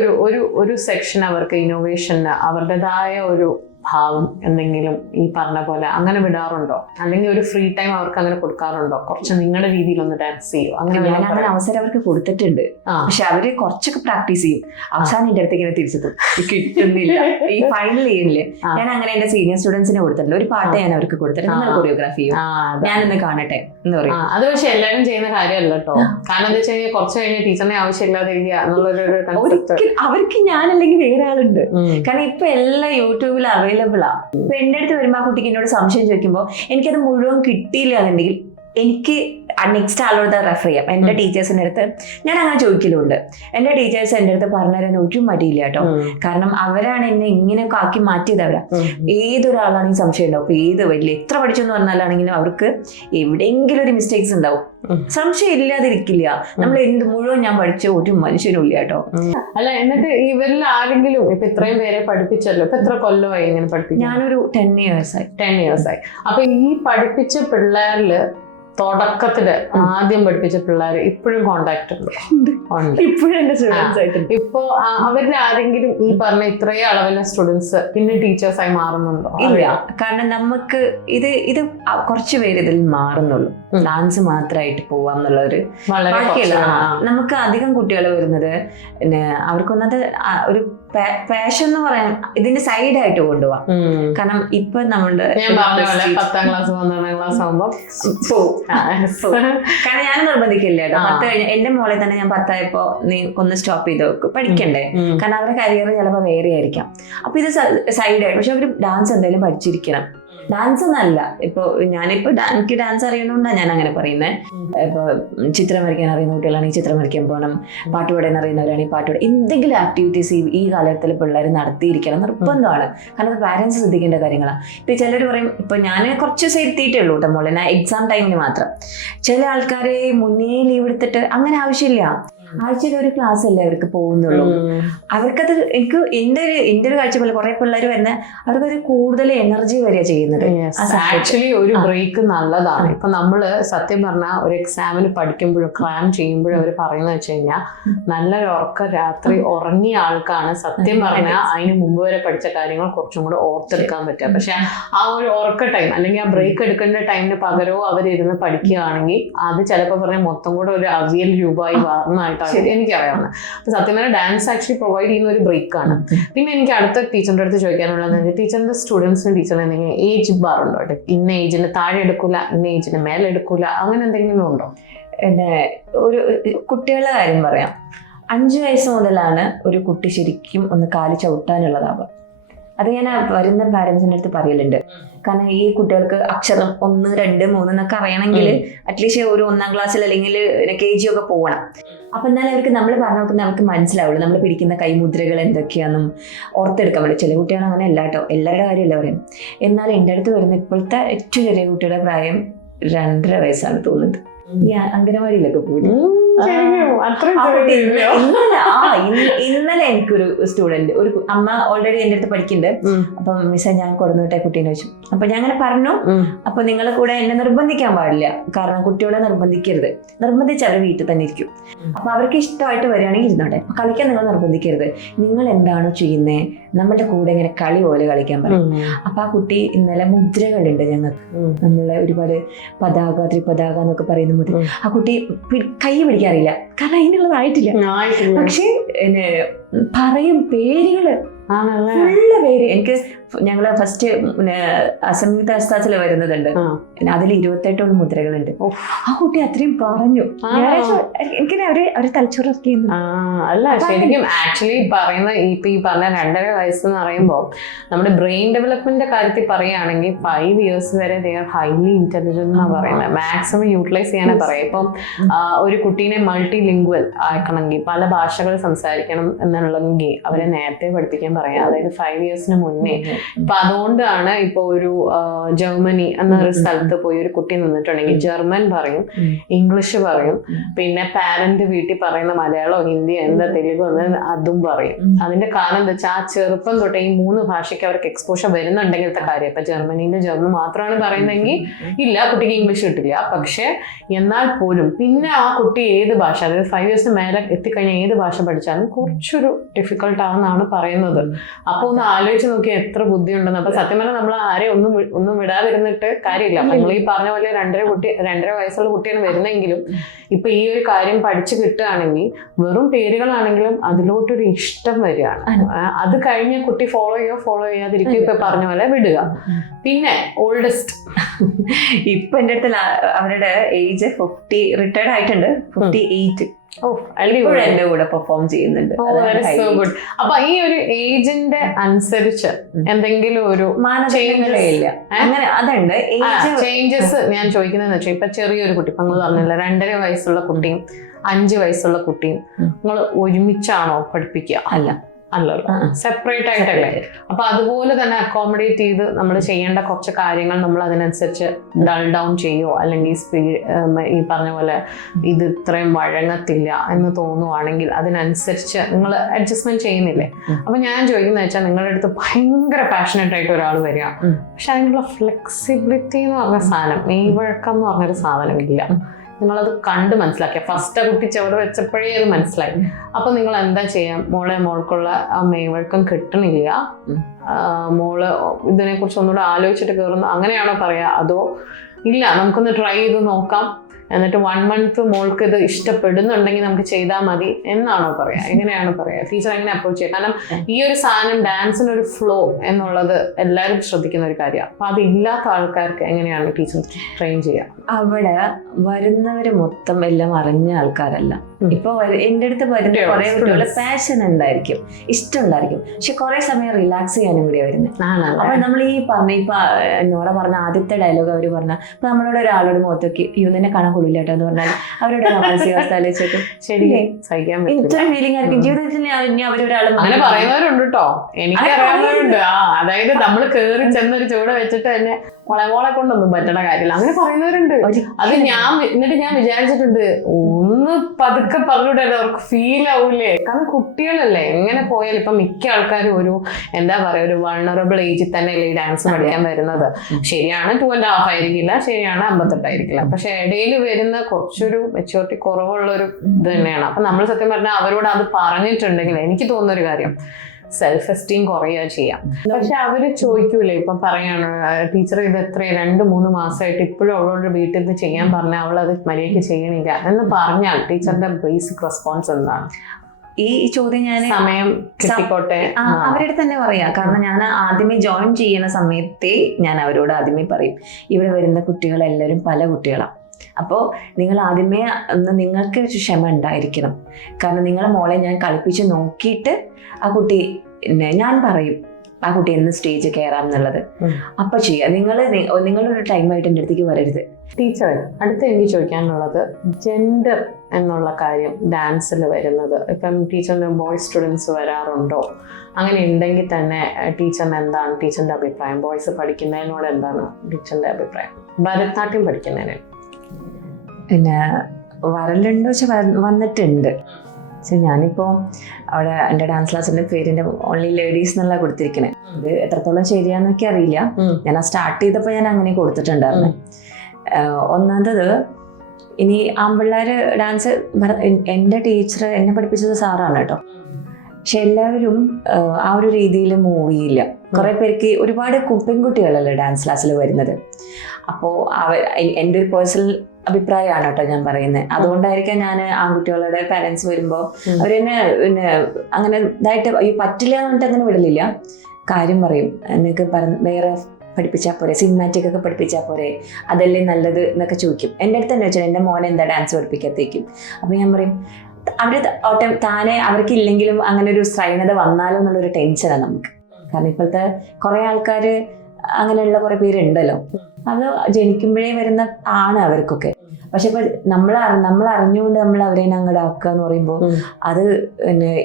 ഒരു സെക്ഷൻ അവർക്ക് ഇന്നോവേഷന് അവരുടേതായ ഒരു ഭാവം എന്തെങ്കിലും ഈ പറഞ്ഞ പോലെ അങ്ങനെ വിടാറുണ്ടോ? അല്ലെങ്കിൽ ഒരു ഫ്രീ ടൈം അവർക്ക് അങ്ങനെ കൊടുക്കാറുണ്ടോ? കുറച്ച് നിങ്ങളുടെ രീതിയിൽ ഒന്ന് ഡാൻസ് ചെയ്യോ? അങ്ങനെ ഞാൻ അങ്ങനെ അവസരം അവർക്ക് കൊടുത്തിട്ടുണ്ട്. പക്ഷെ അവര് കുറച്ചൊക്കെ പ്രാക്ടീസ് ചെയ്യും. അവസാനം എന്റെ അടുത്ത് ഇങ്ങനെ തിരിച്ചെത്തും, കിട്ടുന്നില്ല. ഈ ഫൈനൽ ഇയറില് ഞാൻ അങ്ങനെ എന്റെ സീനിയർ സ്റ്റുഡൻസിന് കൊടുത്തിട്ടുണ്ട്. ഒരു പാട്ട് ഞാൻ അവർക്ക് കൊടുത്തിട്ടുണ്ട്, നിങ്ങൾ കൊറിയോഗ്രാഫി ചെയ്യും, ഞാനൊന്ന് കാണട്ടെ എന്ന് പറയും. അത് പക്ഷെ എല്ലാവരും ചെയ്യുന്ന കാര്യമല്ല കേട്ടോ. കാരണം എന്താ വെച്ച് കഴിഞ്ഞാൽ കുറച്ച് കഴിഞ്ഞ് ടീച്ചറിനെ ആവശ്യമില്ലാതെ അവർക്ക് ഞാനല്ലെങ്കിൽ വേറെ ആളുണ്ട്. കാരണം ഇപ്പൊ എല്ലാം യൂട്യൂബിൽ അവൈലബിൾ ആ. ഇപ്പൊ എന്റെ അടുത്ത് വരുമ്പോ ആ കുട്ടിക്ക് എന്നോട് സംശയം ചോദിക്കുമ്പോൾ എനിക്കത് മുഴുവൻ കിട്ടിയില്ല എന്നുണ്ടെങ്കിൽ എനിക്ക് നെക്സ്റ്റ് ആളോട് റെഫർ ചെയ്യാം. എന്റെ ടീച്ചേഴ്സിന്റെ അടുത്ത് ഞാൻ അങ്ങനെ ചോദിക്കലുണ്ട്. എന്റെ ടീച്ചേഴ്സ് എന്റെ അടുത്ത് പറഞ്ഞുതരാൻ ഒരു മടിയില്ല കേട്ടോ. കാരണം അവരാണ് എന്നെ ഇങ്ങനെയൊക്കെ ആക്കി മാറ്റിയതവരാ. ഏതൊരാളാണെങ്കിൽ സംശയം ഉണ്ടാവും. ഇപ്പൊ ഏത് വലിയ എത്ര പഠിച്ചെന്ന് പറഞ്ഞാലാണെങ്കിലും അവർക്ക് എവിടെയെങ്കിലും ഒരു മിസ്റ്റേക്സ് ഉണ്ടാവും. സംശയം ഇല്ലാതിരിക്കില്ല. നമ്മൾ എന്ത് മുഴുവൻ ഞാൻ പഠിച്ച ഒരു മനുഷ്യനും ഇല്ല കേട്ടോ. അല്ല, എന്നിട്ട് ഇവരിൽ ആരെങ്കിലും ഇപ്പൊ ഇത്രയും പേരെ പഠിപ്പിച്ചല്ലോ, ഇപ്പൊ എത്ര കൊല്ലമായി ഇങ്ങനെ പഠിപ്പിക്കും? ഞാനൊരു 10 years ആയി. 10 years ആയി. അപ്പൊ ഈ പഠിപ്പിച്ച പിള്ളേരില് തുടക്കത്തില് ആദ്യം പഠിപ്പിച്ച പിള്ളേർ ഇപ്പോഴും കോണ്ടാക്ട് ഉണ്ട്? ഇപ്പോഴും എന്റെ സ്റ്റുഡൻസ് ആയിട്ടുണ്ട്. ഇപ്പൊ അവരിൽ ആരെങ്കിലും ഈ പറഞ്ഞ ഇത്രയും അളവിലെ സ്റ്റുഡൻസ് പിന്നെ ടീച്ചേഴ്സായി മാറുന്നുണ്ടോ? ഇല്ല. കാരണം നമുക്ക് ഇത് കുറച്ച് പേര് ഇതിൽ മാറുന്നുള്ളൂ. ഡാൻസ് മാത്രമായിട്ട് പോവാം എന്നുള്ളൊരു ബാക്കിയല്ല. നമുക്ക് അധികം കുട്ടികൾ വരുന്നത് പിന്നെ അവർക്കൊന്നത് ഒരു പാഷൻ എന്ന് പറയാൻ ഇതിന്റെ സൈഡായിട്ട് കൊണ്ടുപോവാം. കാരണം ഇപ്പൊ നമ്മളുടെ 10ാം ക്ലാസ് 12ാം ക്ലാസ് ആകുമ്പോ കാരണം ഞാൻ നിർബന്ധിക്കില്ല കേട്ടോ. 10 കഴിഞ്ഞ എന്റെ മോളെ തന്നെ ഞാൻ 10 ആയപ്പോ നീ ഒന്ന് സ്റ്റോപ്പ് ചെയ്ത് വെക്കും, പഠിക്കണ്ടേ. കാരണം അവരുടെ കരിയർ ചിലപ്പോൾ വേറെ ആയിരിക്കാം. അപ്പൊ ഇത് സൈഡായിട്ട്. പക്ഷെ അവര് ഡാൻസ് എന്തായാലും പഠിച്ചിരിക്കണം. ഡാൻസ് എന്നല്ല, ഇപ്പൊ ഞാനിപ്പോ എനിക്ക് ഡാൻസ് അറിയണോണ്ടാണ് ഞാൻ അങ്ങനെ പറയുന്നത്. ഇപ്പൊ ചിത്രം വരയ്ക്കാൻ അറിയുന്ന കുട്ടികളാണെങ്കിൽ ചിത്രം വരയ്ക്കാൻ പോകണം, പാട്ട് പാടാൻ അറിയുന്നവരാണെങ്കിൽ പാട്ട് പാടാൻ, എന്തെങ്കിലും ആക്ടിവിറ്റീസ് ഈ കാലഘട്ടത്തിൽ പിള്ളേർ നടത്തിയിരിക്കണം നിർബന്ധമാണ്. കാരണം പാരന്റ്സ് ശ്രദ്ധിക്കേണ്ട കാര്യങ്ങളാണ്. ഇപ്പൊ ചിലർ പറയും, ഇപ്പൊ ഞാൻ കുറച്ച് ദിവസം ഇരുത്തിയിട്ടേ ഉള്ളൂ കേട്ടോ മോളെ, ഞാൻ എക്സാം ടൈമിന് മാത്രം. ചില ആൾക്കാരെ മുന്നേ ലീവ് എടുത്തിട്ട് അങ്ങനെ ആവശ്യമില്ല. ആഴ്ചയിൽ ഒരു ക്ലാസ് അല്ലേ അവർക്ക് പോകുന്നുള്ളൂ. അവർക്കത് എന്റെ ഒരു കാഴ്ച കുറെ പിള്ളേർ വരുന്ന അവർക്കൊരു കൂടുതൽ എനർജി വരിക ചെയ്യുന്നത്. ആക്ച്വലി ഒരു ബ്രേക്ക് നല്ലതാണ്. ഇപ്പൊ നമ്മള് സത്യം പറഞ്ഞാൽ ഒരു എക്സാമിന് പഠിക്കുമ്പോഴും ക്ലാം ചെയ്യുമ്പോഴും അവർ പറയുന്നത് വെച്ച് കഴിഞ്ഞാൽ നല്ലൊരു ഉറക്കം രാത്രി ഉറങ്ങിയ ആൾക്കാണ് സത്യം പറഞ്ഞാൽ അതിന് മുമ്പ് വരെ പഠിച്ച കാര്യങ്ങൾ കുറച്ചും കൂടെ ഓർത്തെടുക്കാൻ പറ്റുക. പക്ഷെ ആ ഒരു ഉറക്ക ടൈം അല്ലെങ്കിൽ ആ ബ്രേക്ക് എടുക്കേണ്ട ടൈമിന് പകരവും അവരിരുന്ന് പഠിക്കുകയാണെങ്കിൽ അത് ചിലപ്പോൾ പറഞ്ഞാൽ മൊത്തം കൂടെ ഒരു അവിയൽ രൂപമായി മാറുന്നതായിട്ട് എനിക്കറിയാവുന്നത്. അപ്പൊ സത്യം പറഞ്ഞാൽ ഡാൻസ് ആക്ച്വലി പ്രൊവൈഡ് ചെയ്യുന്ന ഒരു ബ്രേക്കാണ്. പിന്നെ എനിക്ക് അടുത്ത ടീച്ചറിന്റെ അടുത്ത് ചോദിക്കാനുള്ളത്, ടീച്ചറിന്റെ സ്റ്റുഡൻസിന് ടീച്ചറിന് എന്തെങ്കിലും ഏജ് ബാർ ഉണ്ടോ? ഇന്ന ഏജിന് താഴെ എടുക്കൂല, ഇന്ന ഏജിന് മേലെ എടുക്കൂല, അങ്ങനെ എന്തെങ്കിലും ഉണ്ടോ? പിന്നെ ഒരു കുട്ടികളുടെ കാര്യം പറയാം. 5 വയസ്സ് മുതലാണ് ഒരു കുട്ടി ശരിക്കും ഒന്ന് കാല് ചവിട്ടാനുള്ളതാവുക. അത് ഞാൻ വരുന്ന പാരന്റ്സിന്റെ അടുത്ത് പറയലുണ്ട്. കാരണം ഈ കുട്ടികൾക്ക് അക്ഷരം 1, 2, 3 എന്നൊക്കെ അറിയണമെങ്കിൽ അറ്റ്ലീസ്റ്റ് ഒരു 1ാം ക്ലാസ്സിൽ അല്ലെങ്കിൽ KG ഒക്കെ പോകണം. അപ്പൊ എന്നാലും അവർക്ക് നമ്മൾ പറഞ്ഞു നോക്കുന്ന അവർക്ക് മനസ്സിലാവുള്ളൂ നമ്മൾ പിടിക്കുന്ന കൈമുദ്രകൾ എന്തൊക്കെയാണെന്നും ഓർത്തെടുക്കാൻ പറ്റും. ചില കുട്ടികൾ അങ്ങനെ അല്ല കേട്ടോ, എല്ലാവരുടെ കാര്യമല്ല പറയുന്നത്. എന്നാൽ എൻ്റെ അടുത്ത് വരുന്ന ഇപ്പോഴത്തെ ഏറ്റവും ചെറിയ കുട്ടിയുടെ പ്രായം 2.5 വയസ്സാണ് തോന്നുന്നത്. ഈ അംഗനവാടിയിലൊക്കെ പോയി. ഇന്നലെ എനിക്കൊരു സ്റ്റുഡന്റ്, ഒരു അമ്മ ഓൾറെഡി എൻ്റെ അടുത്ത് പഠിക്കുന്നുണ്ട്. അപ്പം മിസ്സേ ഞാൻ കൊടുന്നുവിട്ടെ കുട്ടീനെ വെച്ചു. അപ്പൊ ഞാൻ അങ്ങനെ പറഞ്ഞു, അപ്പൊ നിങ്ങളെ കൂടെ എന്നെ നിർബന്ധിക്കാൻ പാടില്ല. കാരണം കുട്ടികളെ നിർബന്ധിക്കരുത്. നിർബന്ധിച്ച് അവർ വീട്ടിൽ തന്നെ ഇരിക്കും. അപ്പൊ അവർക്ക് ഇഷ്ടമായിട്ട് വരികയാണെങ്കിൽ ഇരുന്നോട്ടെ. കളിക്കാൻ നിങ്ങൾ നിർബന്ധിക്കരുത്. നിങ്ങൾ എന്താണോ ചെയ്യുന്നത് നമ്മളുടെ കൂടെ ഇങ്ങനെ കളി പോലെ കളിക്കാൻ പറയും. അപ്പൊ ആ കുട്ടി ഇന്നലെ മുദ്രകളുണ്ട് ഞങ്ങൾക്ക്, നമ്മളെ ഒരുപാട് പതാക, ത്രിപതാക എന്നൊക്കെ പറയുന്ന മുദ്ര. ആ കുട്ടി കൈ പിടിക്കാറില്ല, കാരണം അതിനുള്ളതായിട്ടില്ല. പക്ഷെ പറയും പേരുകള്, ഫുള്ള് പേര്. എനിക്ക് ഞങ്ങള് ഫസ്റ്റ് അസംയുക്ത അസ്താസിൽ വരുന്നതുണ്ട്, അതിൽ 28 മുദ്രകളുണ്ട്. ആ കുട്ടി അത്രയും പറഞ്ഞു. എനിക്ക് അവര് തലച്ചോറൊക്കെ അല്ല ശരിക്കും ആക്ച്വലി പറയുന്ന ഇപ്പൊ ഈ പറഞ്ഞ 2.5 വയസ്സ് എന്ന് പറയുമ്പോൾ നമ്മുടെ ബ്രെയിൻ ഡെവലപ്മെന്റിന്റെ കാര്യത്തിൽ പറയുകയാണെങ്കിൽ 5 years വരെ ദേ ആർ ഹൈലി ഇന്റലിജന്റ് എന്നാണ് പറയുന്നത്. മാക്സിമം യൂട്ടിലൈസ് ചെയ്യാനേ പറയാം. ഇപ്പം ഒരു കുട്ടീനെ മൾട്ടി ലിംഗ്വൽ ആക്കണമെങ്കിൽ, പല ഭാഷകൾ സംസാരിക്കണം എന്നുള്ളതെങ്കിൽ അവരെ നേരത്തെ പഠിപ്പിക്കാൻ പറയാം. അതായത് 5 yearsന് മുന്നേ ഇപ്പൊ അതുകൊണ്ടാണ് ഇപ്പൊ ഒരു ജർമ്മനി എന്നൊരു സ്ഥലത്ത് പോയി ഒരു കുട്ടി നിന്നിട്ടുണ്ടെങ്കിൽ ജർമ്മൻ പറയും, ഇംഗ്ലീഷ് പറയും, പിന്നെ പാരന്റ് വീട്ടിൽ പറയുന്ന മലയാളമോ ഹിന്ദിയോ എന്താ തെലുഗോ അതും പറയും. അതിന്റെ കാരണം എന്താ വെച്ചാൽ ആ ചെറുപ്പം തൊട്ടേ ഈ 3 ഭാഷയ്ക്ക് അവർക്ക് എക്സ്പോഷർ വരുന്നുണ്ടെങ്കിലത്തെ കാര്യം. ഇപ്പൊ ജർമ്മനിയിലെ ജർമ്മൻ മാത്രമാണ് പറയുന്നതെങ്കിൽ ഇല്ല, കുട്ടിക്ക് ഇംഗ്ലീഷ് കിട്ടില്ല. പക്ഷെ എന്നാൽ പോലും പിന്നെ ആ കുട്ടി ഏത് ഭാഷ, അതായത് 5 years മേലെ എത്തിക്കഴിഞ്ഞാൽ ഏത് ഭാഷ പഠിച്ചാലും കുറച്ചൊരു ഡിഫിക്കൽട്ട് ആണെന്നാണ് പറയുന്നത്. അപ്പൊ ഒന്ന് ആലോചിച്ച് നോക്കിയാൽ എത്ര ബുദ്ധിയുണ്ടെന്ന്. അപ്പൊ സത്യം പറഞ്ഞാൽ നമ്മൾ ആരെയും ഒന്നും വിടാതിരുന്നിട്ട് കാര്യമില്ല. അപ്പൊ നിങ്ങൾ ഈ പറഞ്ഞ പോലെ 2.5 വയസ്സുള്ള കുട്ടിയാണ് വരുന്നെങ്കിലും ഇപ്പൊ ഈ ഒരു കാര്യം പഠിച്ചു കിട്ടുകയാണെങ്കിൽ വെറും പേരുകളാണെങ്കിലും അതിലോട്ടൊരു ഇഷ്ടം വരികയാണ്. അത് കഴിഞ്ഞ് കുട്ടി ഫോളോ ചെയ്യാതിരിക്കും, ഇപ്പൊ പറഞ്ഞ പോലെ വിടുക. പിന്നെ ഓൾഡസ്റ്റ് ഇപ്പൊ എന്റെ അടുത്ത് അവരുടെ ഏജ് 50 റിട്ടയർഡ് ആയിട്ടുണ്ട്, 58. എന്റെ കൂടെ പെർഫോം ചെയ്യുന്നുണ്ട്. അപ്പൊ ഈ ഒരു ഏജിന്റെ അനുസരിച്ച് എന്തെങ്കിലും ഒരു മാനദണ്ഡങ്ങളില്ല, അങ്ങനെ അതുണ്ട് ചേഞ്ചസ്. ഞാൻ ചോദിക്കുന്നതെന്ന് വെച്ചാൽ ഇപ്പൊ ചെറിയൊരു കുട്ടി, ഇപ്പൊ നിങ്ങൾ പറഞ്ഞില്ല 2.5 വയസ്സുള്ള കുട്ടിയും 5 വയസ്സുള്ള കുട്ടിയും നിങ്ങൾ ഒരുമിച്ചാണോ പഠിപ്പിക്കുക? അല്ലല്ലോ, സെപ്പറേറ്റ് ആയിട്ടല്ലേ. അപ്പൊ അതുപോലെ തന്നെ അക്കോമഡേറ്റ് ചെയ്ത് നമ്മൾ ചെയ്യേണ്ട കുറച്ച് കാര്യങ്ങൾ നമ്മൾ അതിനനുസരിച്ച് ഡൾ ഡൗൺ ചെയ്യോ, അല്ലെങ്കിൽ സ്പീഡ് ഈ പറഞ്ഞ പോലെ ഇത് ഇത്രയും വഴങ്ങത്തില്ല എന്ന് തോന്നുവാണെങ്കിൽ അതിനനുസരിച്ച് നിങ്ങൾ അഡ്ജസ്റ്റ്മെന്റ് ചെയ്യുന്നില്ലേ? അപ്പൊ ഞാൻ ചോദിക്കുന്നത് വെച്ചാൽ നിങ്ങളുടെ അടുത്ത് ഭയങ്കര പാഷനേറ്റ് ആയിട്ട് ഒരാൾ വരിക, പക്ഷെ അതിനുള്ള ഫ്ലെക്സിബിലിറ്റി എന്ന് പറഞ്ഞ സാധനം, മെയ്വഴക്കം എന്ന് പറഞ്ഞൊരു സാധനം ഇല്ല. നിങ്ങളത് കണ്ട് മനസ്സിലാക്കിയ ഫസ്റ്റ് ആ കുട്ടി ചുവട് വെച്ചപ്പോഴേ അത് മനസ്സിലായി. അപ്പൊ നിങ്ങൾ എന്താ ചെയ്യാം? മോൾക്കുള്ള ആ മെയ്വഴക്കം കിട്ടണില്ല, മോള് ഇതിനെ കുറിച്ച് ഒന്നുകൂടെ ആലോചിച്ചിട്ട് കയറുന്നു, അങ്ങനെയാണോ പറയാ? അതോ ഇല്ല നമുക്കൊന്ന് ട്രൈ ചെയ്ത് നോക്കാം, എന്നിട്ട് 1 month മോൾക്ക് ഇത് ഇഷ്ടപ്പെടുന്നുണ്ടെങ്കിൽ നമുക്ക് ചെയ്താൽ മതി എന്നാണോ പറയാ? എങ്ങനെയാണ് പറയാ? ടീച്ചർ എങ്ങനെ അപ്രോച്ച് ചെയ്യുക? കാരണം ഈ ഒരു സാധനം ഡാൻസിനൊരു ഫ്ലോ എന്നുള്ളത് എല്ലാവരും ശ്രദ്ധിക്കുന്ന ഒരു കാര്യമാണ്. അപ്പൊ അതില്ലാത്ത ആൾക്കാർക്ക് എങ്ങനെയാണ് ടീച്ചർ ട്രെയിൻ ചെയ്യുക? അവിടെ വരുന്നവര് മൊത്തം എല്ലാം അറിഞ്ഞ ആൾക്കാരല്ല. ഇപ്പൊ എന്റെ അടുത്ത് വരുന്ന കുറെ കുട്ടികള് പാഷൻ ഉണ്ടായിരിക്കും, ഇഷ്ടം ഉണ്ടായിരിക്കും, പക്ഷെ കുറെ സമയം റിലാക്സ് ചെയ്യാനും കൂടിയാ വരുന്നത്. അപ്പൊ നമ്മൾ ഈ ഇപ്പൊ എന്നോട് പറഞ്ഞ ആദ്യത്തെ ഡയലോഗ് അവര് പറഞ്ഞ, ഇപ്പൊ നമ്മളോട് ഒരാളോട് മുഖത്തൊക്കെ നിന്നെ കാണാൻ കൊള്ളില്ലാട്ടോ എന്ന് പറഞ്ഞാൽ അവരുടെ മാനസികാവസ്ഥ ആലോചിച്ചിട്ട് ശരിയേ സഹിക്കാൻ ഇത്രയും ഫീലിംഗ് ആയിരിക്കും ജീവിതത്തിൽ. അവരൊരാളും അങ്ങനെ പറയുന്നവരുണ്ട് കേട്ടോ, എനിക്ക് അറിയാവുന്നവരുണ്ട്. അതായത് നമ്മൾ കേറി ചെന്നൊരു ചൂട് വെച്ചിട്ട് തന്നെ മോളെ കൊണ്ടൊന്നും പറ്റണ കാര്യമില്ല, അങ്ങനെ പറയുന്നവരുണ്ട്. അത് എന്നിട്ട് ഞാൻ വിചാരിച്ചിട്ടുണ്ട് ഒന്ന് പതുക്കെ പറഞ്ഞിട്ടല്ലേ അവർക്ക് ഫീൽ ആവൂലേ? കാരണം കുട്ടികളല്ലേ, എങ്ങനെ പോയാലും ഇപ്പൊ മിക്ക ആൾക്കാരും ഒരു എന്താ പറയാ ഒരു വൾണറബിൾ ഏജിൽ തന്നെയല്ലേ ഈ ഡാൻസ് പഠിക്കാൻ വരുന്നത്. ശരിയാണ് 2.5 ആയിരിക്കില്ല, ശരിയാണ് 58 ആയിരിക്കില്ല, പക്ഷെ ഇടയിൽ വരുന്ന കുറച്ചൊരു മെച്യൂരിറ്റി കുറവുള്ളൊരു ഇത് തന്നെയാണ്. അപ്പൊ നമ്മൾ സത്യം പറഞ്ഞാൽ അവരോട് അത് പറഞ്ഞിട്ടുണ്ടെങ്കിൽ എനിക്ക് തോന്നുന്ന ഒരു കാര്യം, സെൽഫ് എസ്റ്റീം കുറയുക ചെയ്യാം. പക്ഷെ അവര് ചോദിക്കൂലേ, ഇപ്പം പറയാണ് ടീച്ചർ ഇത് എത്ര 2-3 മാസമായിട്ട് ഇപ്പോഴും അവളോട് വീട്ടിൽ നിന്ന് ചെയ്യാൻ പറഞ്ഞാൽ അവളത് മര്യാദയ്ക്ക് ചെയ്യണില്ല എന്ന് പറഞ്ഞാൽ ടീച്ചറിന്റെ ബേസിക് റെസ്പോൺസ് എന്താണ്? ഈ ചോദ്യം ഞാൻ സമയം കിട്ടിക്കോട്ടെ അവരുടെ തന്നെ പറയാം. കാരണം ഞാൻ ആദ്യമേ ജോയിൻ ചെയ്യുന്ന സമയത്തേ ഞാൻ അവരോട് ആദ്യമേ പറയും, ഇവിടെ വരുന്ന കുട്ടികളെല്ലാവരും പല കുട്ടികളാണ്. അപ്പോൾ നിങ്ങൾ ആദ്യമേ നിങ്ങൾക്ക് ഒരു ക്ഷമ ഉണ്ടായിരിക്കണം. കാരണം നിങ്ങളെ മോളെ ഞാൻ കളിപ്പിച്ച് നോക്കിയിട്ട് ആ കുട്ടി ഞാൻ പറയും ആ കുട്ടി എന്ന് സ്റ്റേജ് കയറാം എന്നുള്ളത്. അപ്പൊ ചെയ്യാം. നിങ്ങളൊരു ടൈമായിട്ട് എൻ്റെ അടുത്തേക്ക് വരരുത്. ടീച്ചർ അടുത്ത് എനിക്ക് ചോദിക്കാനുള്ളത്, ജെൻഡർ എന്നുള്ള കാര്യം ഡാൻസിൽ വരുന്നത്, ഇപ്പം ടീച്ചറിന് ബോയ് സ്റ്റുഡൻസ് വരാറുണ്ടോ? അങ്ങനെ ഉണ്ടെങ്കിൽ തന്നെ ടീച്ചറിന് എന്താണ് ടീച്ചറിന്റെ അഭിപ്രായം? ബോയ്സ് പഠിക്കുന്നതിനോട് എന്താണ് ടീച്ചറിന്റെ അഭിപ്രായം? ഭരതനാട്യം പഠിക്കുന്നതിന് പിന്നെ വരലുണ്ടോ വെച്ചാൽ വന്നിട്ടുണ്ട്. പക്ഷെ ഞാനിപ്പോൾ അവിടെ എൻ്റെ ഡാൻസ് ക്ലാസ്സിൻ്റെ പേരിൻ്റെ ഓൺലി ലേഡീസ് എന്നുള്ള കൊടുത്തിരിക്കുന്നത്. ഇത് എത്രത്തോളം ശരിയാന്നൊക്കെ അറിയില്ല. ഞാൻ ആ സ്റ്റാർട്ട് ചെയ്തപ്പോൾ ഞാൻ അങ്ങനെ കൊടുത്തിട്ടുണ്ടായിരുന്നു. ഒന്നാമത് ഇനി ആൺപിള്ളേര് ഡാൻസ്, എൻ്റെ ടീച്ചർ എന്നെ പഠിപ്പിച്ചത് സാറാണ് കേട്ടോ. പക്ഷെ എല്ലാവരും ആ ഒരു രീതിയിൽ മൂവ് ചെയ്യില്ല. കുറെ പേർക്ക് ഒരുപാട് പെൺകുട്ടികളല്ലേ ഡാൻസ് ക്ലാസ്സിൽ വരുന്നത്. അപ്പോൾ എൻ്റെ ഒരു പേഴ്സണൽ അഭിപ്രായമാണ് കേട്ടോ ഞാൻ പറയുന്നത്. അതുകൊണ്ടായിരിക്കാം ഞാൻ ആൺകുട്ടികളുടെ പാരൻസ് വരുമ്പോൾ അവരെന്നെ പിന്നെ അങ്ങനെ ഇതായിട്ട് ഈ പറ്റില്ല എന്നിട്ട് അങ്ങനെ വിടലില്ല. കാര്യം പറയും, എന്നൊക്കെ വേറെ പഠിപ്പിച്ചാൽ പോരെ, സിനിമാറ്റിക് ഒക്കെ പഠിപ്പിച്ചാൽ പോരെ, അതല്ലേ നല്ലത് എന്നൊക്കെ ചോദിക്കും. എൻ്റെ അടുത്ത് തന്നെ വെച്ചാൽ എൻ്റെ മോനെ എന്താ ഡാൻസ് പഠിപ്പിക്കത്തേക്കും. അപ്പം ഞാൻ പറയും അവർ താനെ അവർക്കില്ലെങ്കിലും അങ്ങനെ ഒരു സ്ത്രൈണത വന്നാലോ എന്നുള്ളൊരു ടെൻഷനാണ് നമുക്ക്. കാരണം ഇപ്പോഴത്തെ കുറേ ആൾക്കാർ അങ്ങനെയുള്ള കുറേ പേരുണ്ടല്ലോ. അത് ജനിക്കുമ്പോഴേ വരുന്ന ആണ് അവർക്കൊക്കെ. പക്ഷെ ഇപ്പൊ നമ്മൾ അറിഞ്ഞുകൊണ്ട് നമ്മൾ അവരെ അങ്ങോട്ട് ആക്കുക എന്ന് പറയുമ്പോൾ അത്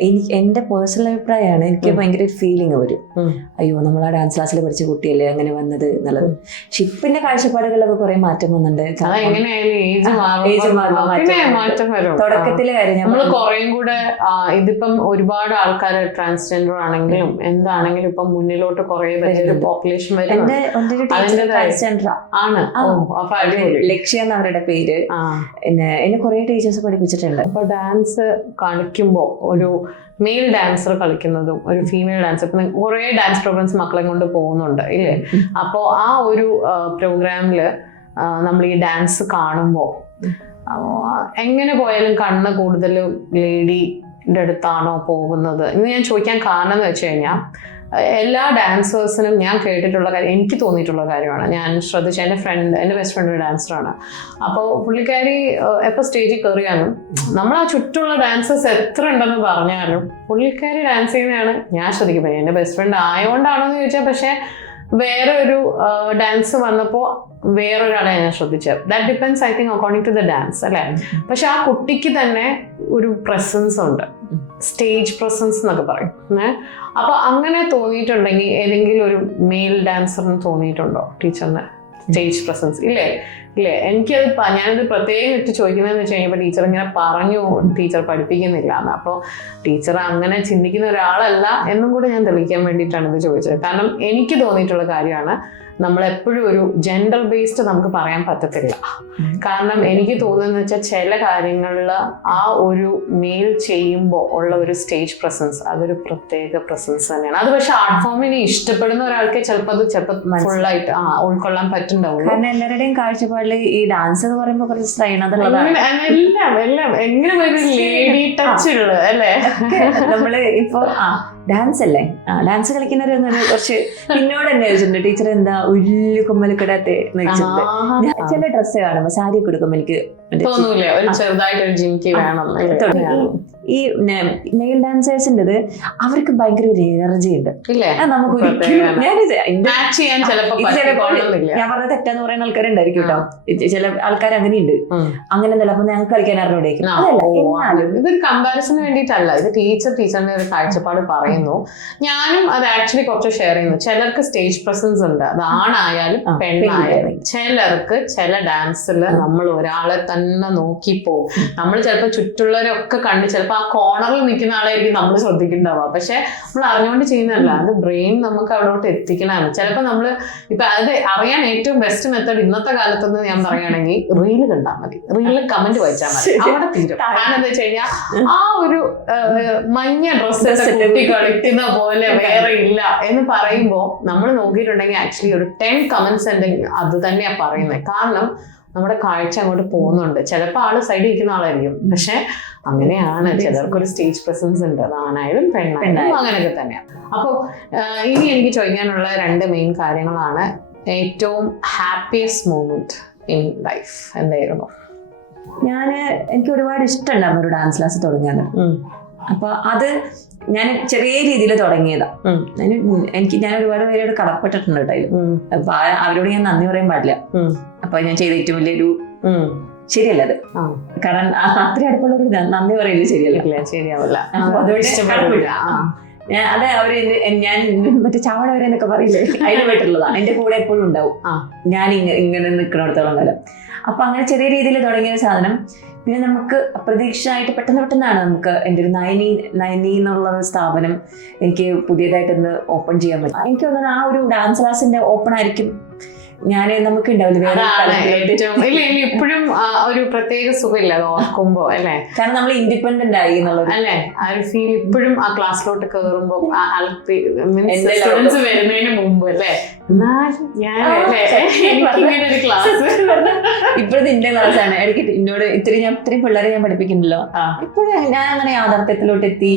എനിക്ക് എന്റെ പേഴ്സണൽ അഭിപ്രായമാണ്. എനിക്ക് ഭയങ്കര ഒരു ഫീലിംഗ് വരും, അയ്യോ നമ്മൾ ആ ഡാൻസ് ക്ലാസ്സിൽ പഠിച്ച കുട്ടിയല്ലേ അങ്ങനെ വന്നത് എന്നുള്ളത്. പക്ഷെ ഇപ്പിന്റെ കാഴ്ചപ്പാടുകളിലൊക്കെ കുറെ മാറ്റം വന്നിട്ടുണ്ട്. തുടക്കത്തിലെ കാര്യം നമ്മൾ കുറേം കൂടെ ഇതിപ്പം ഒരുപാട് ആൾക്കാർ ട്രാൻസ്ജെൻഡർ ആണെങ്കിലും എന്താണെങ്കിലും ഇപ്പം മുന്നിലോട്ട് കുറെ പോപ്പുലേഷൻ വരും. ആണ് ലക്ഷ്യ എന്നവരുടെ പേര്. എന്നെ കുറെ ടീച്ചേഴ്സ് പഠിപ്പിച്ചിട്ടുണ്ട്. അപ്പൊ ഡാൻസ് കളിക്കുമ്പോൾ ഒരു മെയിൽ ഡാൻസർ കളിക്കുന്നതും ഒരു ഫീമെയിൽ ഡാൻസർ, ഇപ്പൊ കുറെ ഡാൻസ് പ്രോഗ്രാംസ് മക്കളെ കൊണ്ട് പോകുന്നുണ്ട് ഇല്ലേ? അപ്പോൾ ആ ഒരു പ്രോഗ്രാമില് നമ്മൾ ഈ ഡാൻസ് കാണുമ്പോൾ എങ്ങനെ പോയാലും കണ്ണ് കൂടുതലും ലേഡിയുടെ അടുത്താണോ പോകുന്നത് എന്ന് ഞാൻ ചോദിക്കാൻ കാരണം എന്ന് വെച്ച് കഴിഞ്ഞാൽ, എല്ലാ ഡാൻസേഴ്സിനും ഞാൻ കേട്ടിട്ടുള്ള കാര്യം, എനിക്ക് തോന്നിയിട്ടുള്ള കാര്യമാണ്. ഞാൻ ശ്രദ്ധിച്ച എൻ്റെ ബെസ്റ്റ് ഫ്രണ്ട് ഒരു ഡാൻസറാണ്. അപ്പോൾ പുള്ളിക്കാരി എപ്പോൾ സ്റ്റേജിൽ കയറിയാലും നമ്മൾ ആ ചുറ്റുമുള്ള ഡാൻസേഴ്സ് എത്ര ഉണ്ടെന്ന് പറഞ്ഞാലും പുള്ളിക്കാരി ഡാൻസ് ചെയ്യുന്നതാണ് ഞാൻ ശ്രദ്ധിക്കുന്നത്. എൻ്റെ ബെസ്റ്റ് ഫ്രണ്ട് ആയതുകൊണ്ടാണോ എന്ന് ചോദിച്ചാൽ, പക്ഷേ വേറെ ഒരു ഡാൻസ് വന്നപ്പോൾ വേറൊരാളെ ഞാൻ ശ്രദ്ധിച്ചത്. That depends I think according to the dance അല്ലേ. പക്ഷെ ആ കുട്ടിക്ക് തന്നെ ഒരു പ്രസൻസ് ഉണ്ട്, സ്റ്റേജ് പ്രസൻസ് എന്നൊക്കെ പറയും. അപ്പൊ അങ്ങനെ തോന്നിയിട്ടുണ്ടെങ്കിൽ ഏതെങ്കിലും ഒരു മെയിൽ ഡാൻസറിന് തോന്നിയിട്ടുണ്ടോ ടീച്ചറിന് സ്റ്റേജ് പ്രസൻസ്? ഇല്ലേ? എനിക്കത് ഞാനത് പ്രത്യേകം ഇട്ട് ചോദിക്കുന്നതെന്ന് വെച്ച് കഴിഞ്ഞപ്പോൾ ടീച്ചർ ഇങ്ങനെ പറഞ്ഞു ടീച്ചർ പഠിപ്പിക്കുന്നില്ല എന്ന്. അപ്പോൾ ടീച്ചർ അങ്ങനെ ചിന്തിക്കുന്ന ഒരാളല്ല എന്നും കൂടെ ഞാൻ തെളിയിക്കാൻ വേണ്ടിയിട്ടാണ് ഇത് ചോദിച്ചത്. കാരണം എനിക്ക് തോന്നിയിട്ടുള്ള കാര്യമാണ്, നമ്മളെപ്പോഴും ഒരു ജെൻഡർ ബേസ്ഡ് നമുക്ക് പറയാൻ പറ്റത്തില്ല. കാരണം എനിക്ക് തോന്നുന്നത് വെച്ചാൽ ചില കാര്യങ്ങളിൽ ആ ഒരു മെയിൽ ചെയ്യുമ്പോൾ ഉള്ള ഒരു സ്റ്റേജ് പ്രസൻസ് അതൊരു പ്രത്യേക പ്രസൻസ് തന്നെയാണ്. അത് പക്ഷെ ആർട്ട് ഫോമിനെ ഇഷ്ടപ്പെടുന്ന ഒരാൾക്ക് ചിലപ്പോൾ അത് ഫുള്ളായിട്ട് ഉൾക്കൊള്ളാൻ പറ്റുന്നുണ്ടാവും. കാരണം എല്ലാവരുടെയും കാഴ്ചപ്പാടിൽ ഈ ഡാൻസ് എന്ന് പറയുമ്പോൾ കുറച്ച് സ്ട്രെയിനത് എല്ലാം എങ്ങനെ ഒരു ലേഡി ടച്ച് ഉള്ളത് അല്ലേ? നമ്മള് ഇപ്പൊ ഡാൻസ് അല്ലേ, ഡാൻസ് കളിക്കുന്നവരൊന്നും കുറച്ച് പിന്നോട് തന്നെ വെച്ചിട്ടുണ്ട്, ടീച്ചർ എന്താ ഉള്ളു കൊമ്മലക്കിടാത്തെ വെച്ചിട്ടുണ്ട്. ചില ഡ്രസ്സ് കാണുമ്പോ സാരി കൊടുക്കുമ്പോ എനിക്ക് ഈ മെയിൽ ഡാൻസേഴ്സിൻ്റെത് അവർക്ക് ഭയങ്കര ഒരു എനർജി ഉണ്ട്. നമുക്ക് ഞാൻ പറഞ്ഞ തെറ്റാന്ന് പറയുന്ന ആൾക്കാരുണ്ടായിരിക്കും കേട്ടോ, ചില ആൾക്കാർ അങ്ങനെയുണ്ട്. അങ്ങനെ ഒന്നല്ല, അപ്പൊ ഞങ്ങൾക്ക് കളിക്കാൻ അറിഞ്ഞൂടേക്കും. ഇതൊരു കമ്പാരിസന് വേണ്ടിയിട്ടല്ല, ഇത് ടീച്ചറിന്റെ ഒരു കാഴ്ചപ്പാട് പറയുന്നു. ഞാനും അത് ആക്ച്വലി കുറച്ച് ഷെയർ ചെയ്യുന്നു. ചിലർക്ക് സ്റ്റേജ് പ്രസൻസ് ഉണ്ട്, അത് ആണായാലും പെണ്ണായാലും. ചിലർക്ക് ചില ഡാൻസിൽ നമ്മൾ ഒരാളെ തന്നെ നോക്കിപ്പോവും. നമ്മൾ ചിലപ്പോൾ ചുറ്റുള്ളവരൊക്കെ കണ്ട് ചിലപ്പോൾ ആ കോർണറിൽ നിൽക്കുന്ന ആളായിരിക്കും നമ്മൾ ശ്രദ്ധിക്കുന്നുണ്ടാവുക. പക്ഷെ നമ്മൾ അറിഞ്ഞുകൊണ്ട് ചെയ്യുന്നതല്ല, അത് ബ്രെയിൻ നമുക്ക് അവിടോട്ട് എത്തിക്കണമാണ്. ചിലപ്പോൾ നമ്മൾ ഇപ്പൊ അത് അറിയാൻ ഏറ്റവും ബെസ്റ്റ് മെത്തേഡ് ഇന്നത്തെ കാലത്തെന്ന് ഞാൻ പറയുകയാണെങ്കിൽ റീല് കണ്ടാൽ മതി, റീലിൽ കമന്റ് വായിച്ചാൽ മതി, അവിടെ തീരും. കാരണം എന്താ വെച്ച് കഴിഞ്ഞാൽ ആ ഒരു മഞ്ഞ ഡ്രസ്സ് കുട്ടി കളിക്കുന്ന പോലെ വേറെ ഇല്ല എന്ന് പറയുമ്പോൾ നമ്മൾ നോക്കിയിട്ടുണ്ടെങ്കിൽ ആക്ച്വലി ഒരു 10 കമന്റ്സ് ഉണ്ടെങ്കിൽ അത് തന്നെയാ പറയുന്നത്. കാരണം നമ്മുടെ കാഴ്ച അങ്ങോട്ട് പോകുന്നുണ്ട്. ചിലപ്പോൾ ആള് സൈഡിൽ ഇരിക്കുന്ന ആളായിരിക്കും, പക്ഷെ അങ്ങനെയാണ്. ചിലർക്കൊരു സ്റ്റേജ് പ്രസൻസ് ഉണ്ട്, അത് ആണായാലും പെണ്ണായാലും അങ്ങനെയൊക്കെ തന്നെയാണ്. അപ്പോൾ ഇനി എനിക്ക് ചോദിക്കാനുള്ള 2 മെയിൻ കാര്യങ്ങളാണ്. ഏറ്റവും ഹാപ്പിയസ്റ്റ് മൂമെന്റ് ഇൻ ലൈഫ് എന്തായിരുന്നു? എനിക്ക് ഒരുപാട് ഇഷ്ടമുണ്ടായിരുന്നു ഒരു ഡാൻസ് ക്ലാസ് തുടങ്ങാൻ. അപ്പൊ അത് ഞാൻ ചെറിയ രീതിയിൽ തുടങ്ങിയതാ. ഞാൻ ഒരുപാട് പേരോട് കടപ്പെട്ടിട്ടുണ്ട് കേട്ടോ. അപ്പൊ അവരോട് ഞാൻ നന്ദി പറയാൻ പാടില്ല. അപ്പൊ ഞാൻ ചെയ്ത ഏറ്റവും വലിയൊരു ശരിയല്ല അത്. കാരണം അത്ര അടുപ്പുള്ളവർ നന്ദി പറയുന്നത് ശരിയാവില്ല. അത് അവര് ഞാൻ മറ്റേ ചാവണ വരെ എന്നൊക്കെ പറയില്ലേ, അതിന് പോയിട്ടുള്ളതാ. എന്റെ കൂടെ എപ്പോഴും ഉണ്ടാവും, ഞാൻ ഇങ്ങനെ നിൽക്കണോടത്തോളം കാലം. അപ്പൊ അങ്ങനെ ചെറിയ രീതിയിൽ തുടങ്ങിയ സാധനം പിന്നെ നമുക്ക് അപ്രതീക്ഷിതമായിട്ട് പെട്ടെന്നാണ് നമുക്ക് എൻ്റെ ഒരു നയനി എന്നുള്ള സ്ഥാപനം എനിക്ക് പുതിയതായിട്ടൊന്ന് ഓപ്പൺ ചെയ്യാൻ പറ്റും. എനിക്ക് തോന്നുന്നു ആ ഒരു ഡാൻസ് ക്ലാസിന്റെ ഓപ്പൺ ആയിരിക്കും നമുക്ക് ഉണ്ടാവില്ല. ഇപ്പോഴും ഒരു പ്രത്യേക സുഖമില്ല അത് ഓർക്കുമ്പോ അല്ലെ? കാരണം നമ്മൾ ഇൻഡിപെൻഡന്റ് ആയി എന്നുള്ളത് അല്ലെ, ആ ഒരു ഫീൽ ഇപ്പോഴും ആ ക്ലാസ്സിലോട്ട് കയറുമ്പോ സ്റ്റുഡൻസ് വരുന്നതിന് മുമ്പ് അല്ലെ, ഇപ്പോഴത്തെ ഇന്റെ ക്ലാസ് ആണ്. എനിക്ക് എന്നോട് ഇത്രയും പിള്ളേരെ ഞാൻ പഠിപ്പിക്കുന്നുണ്ടല്ലോ. ഇപ്പോഴും ഞാൻ അങ്ങനെ യാഥാർത്ഥ്യത്തിലോട്ട് എത്തി.